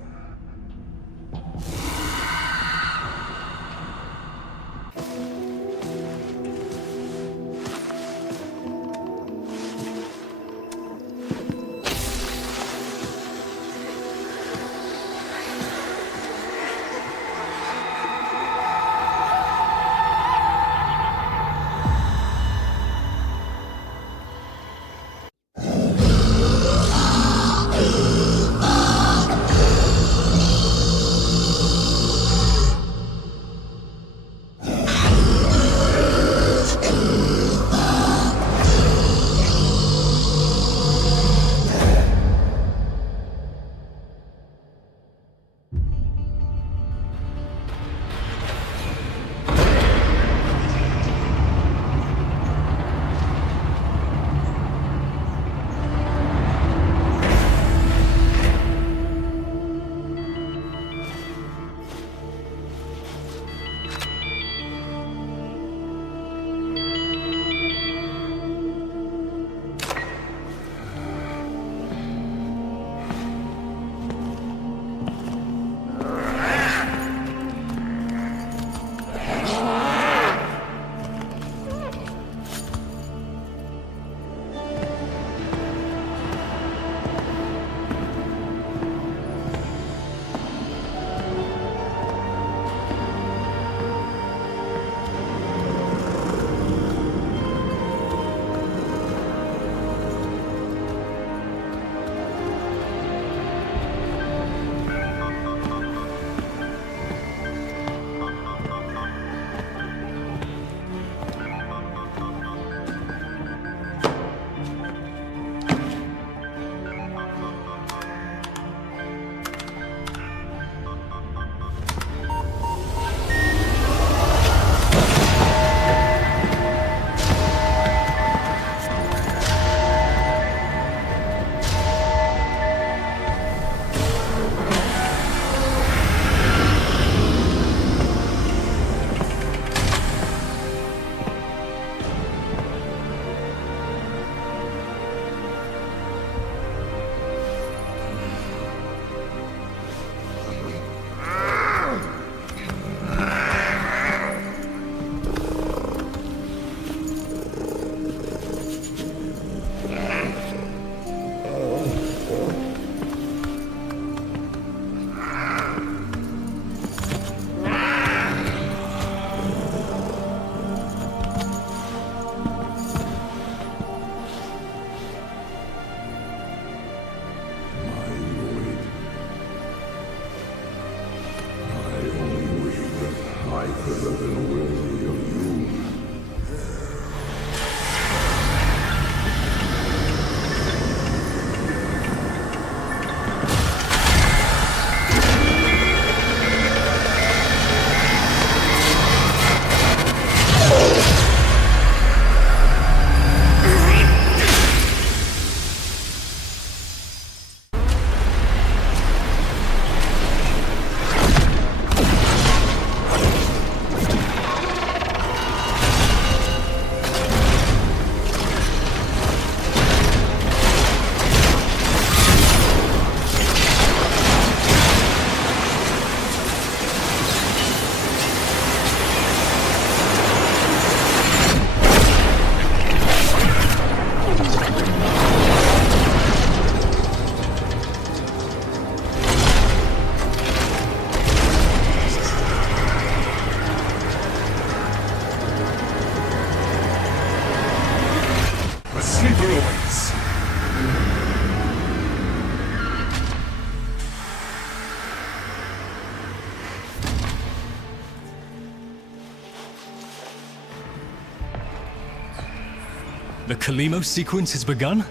The Kalimo sequence has begun?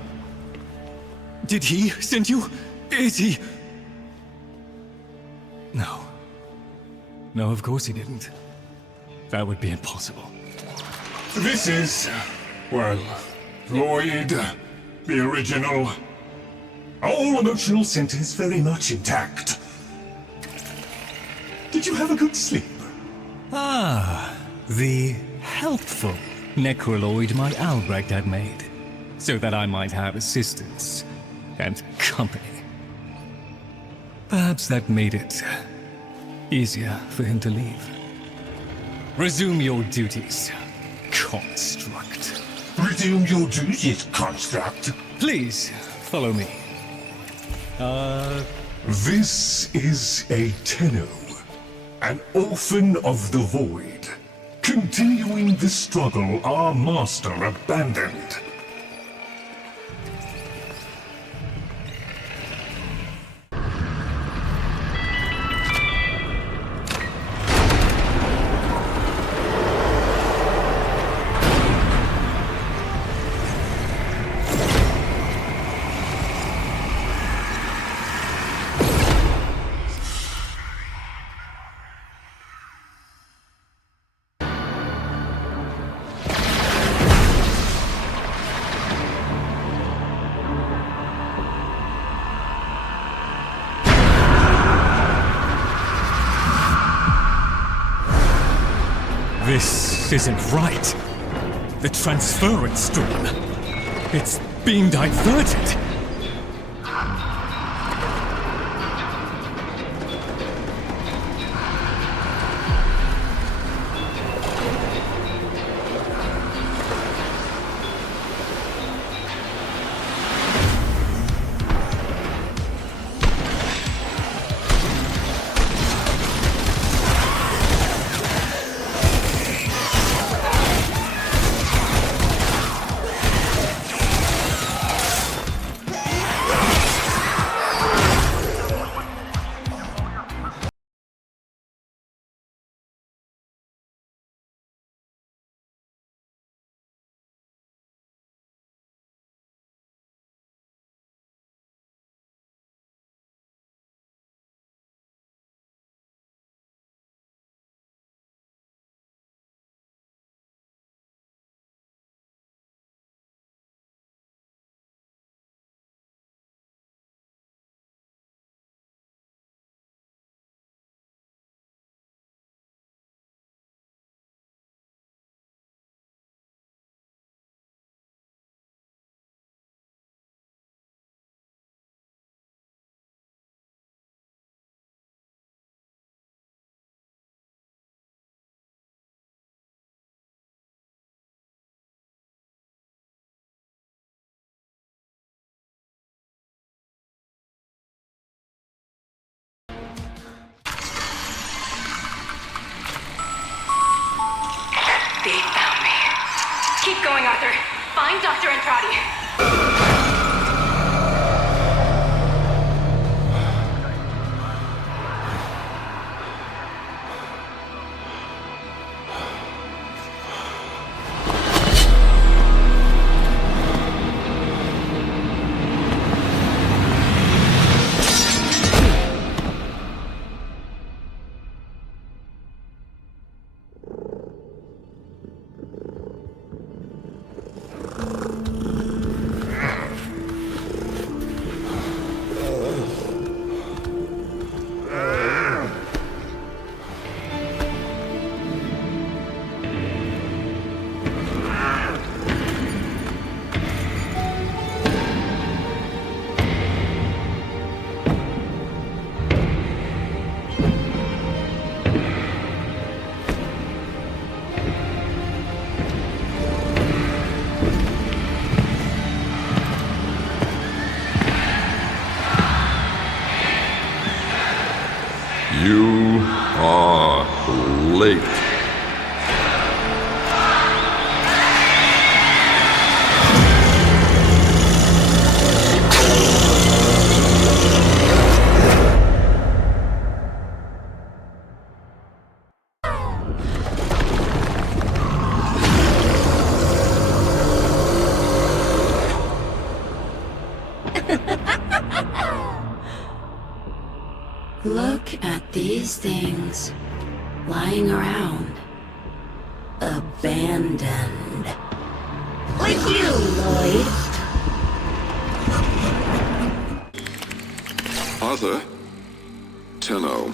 Did he send you? Is he? No. No, of course he didn't. That would be impossible. This is, well, Lloyd, the original. All emotional centers very much intact. Did you have a good sleep? Ah, the helpful necroloid my Albrecht had made, so that I might have assistance and company. Perhaps that made it easier for him to leave. Resume your duties, Construct. Resume your duties, Construct. Please, follow me. This is a Tenno, an orphan of the void, continuing the struggle our master abandoned. This isn't right. The transference stream. It's being diverted. They found me. Keep going, Arthur. Find Dr. Andrade. these things lying around, abandoned. Like you, Lloyd. Arthur? Tenno.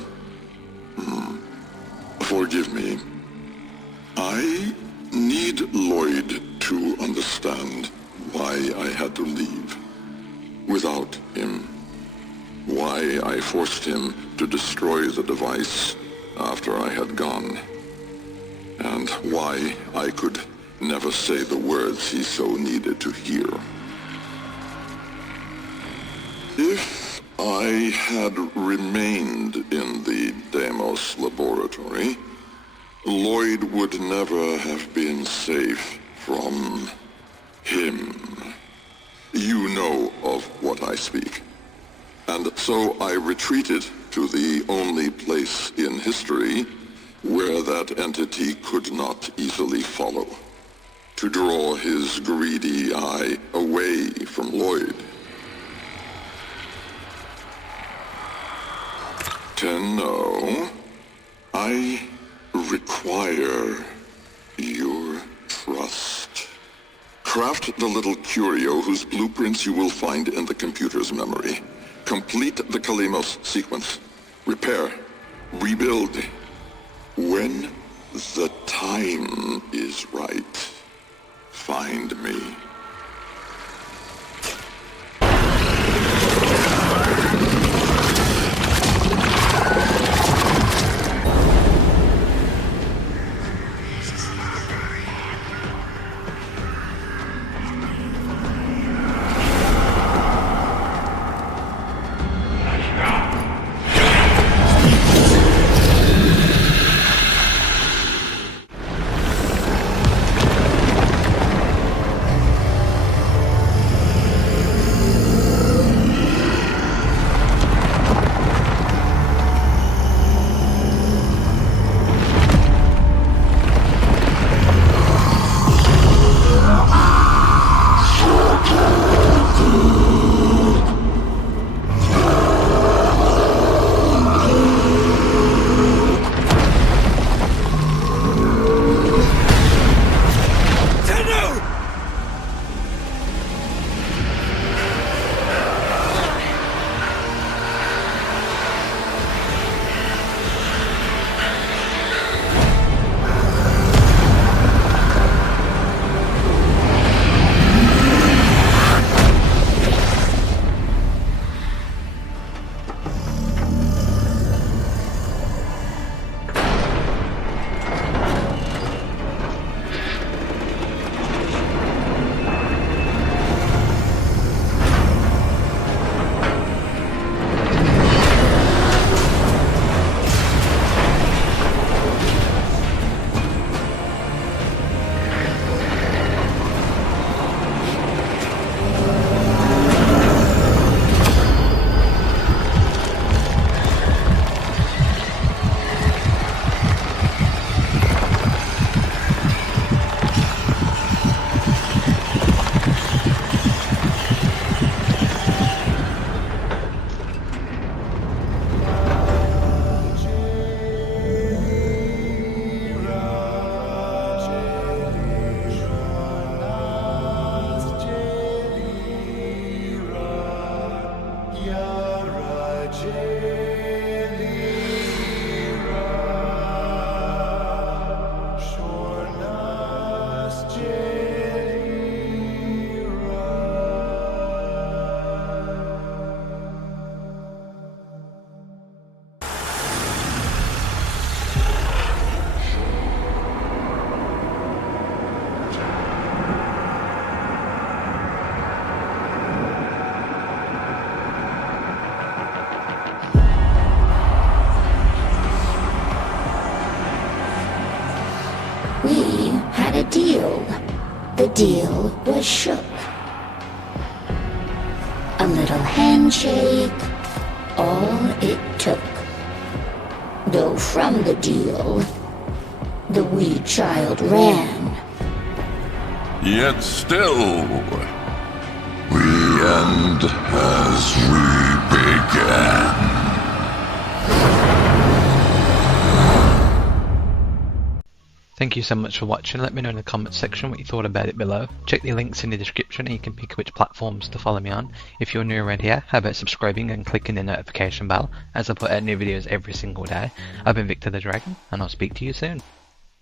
Forgive me. I need Lloyd to understand why I had to leave without him. Why I forced him to destroy the device after I had gone. And why I could never say the words he so needed to hear. If I had remained in the Deimos laboratory, Lloyd would never have been safe from him. You know of what I speak. And so I retreated to the only place in history where that entity could not easily follow, to draw his greedy eye away from Lloyd. Tenno, I require your trust. Craft the little curio whose blueprints you will find in the computer's memory. Complete the Kalemos sequence. Repair. Rebuild. When the time is right, find me. The deal was shook. A little handshake, all it took. Though from the deal, the wee child ran. Yet still, we end as we began. Thank you so much for watching. Let me know in the comments section what you thought about it below. Check the links in the description and you can pick which platforms to follow me on. If you're new around here, how about subscribing and clicking the notification bell as I put out new videos every single day. I've been Victor the Dragon, and I'll speak to you soon.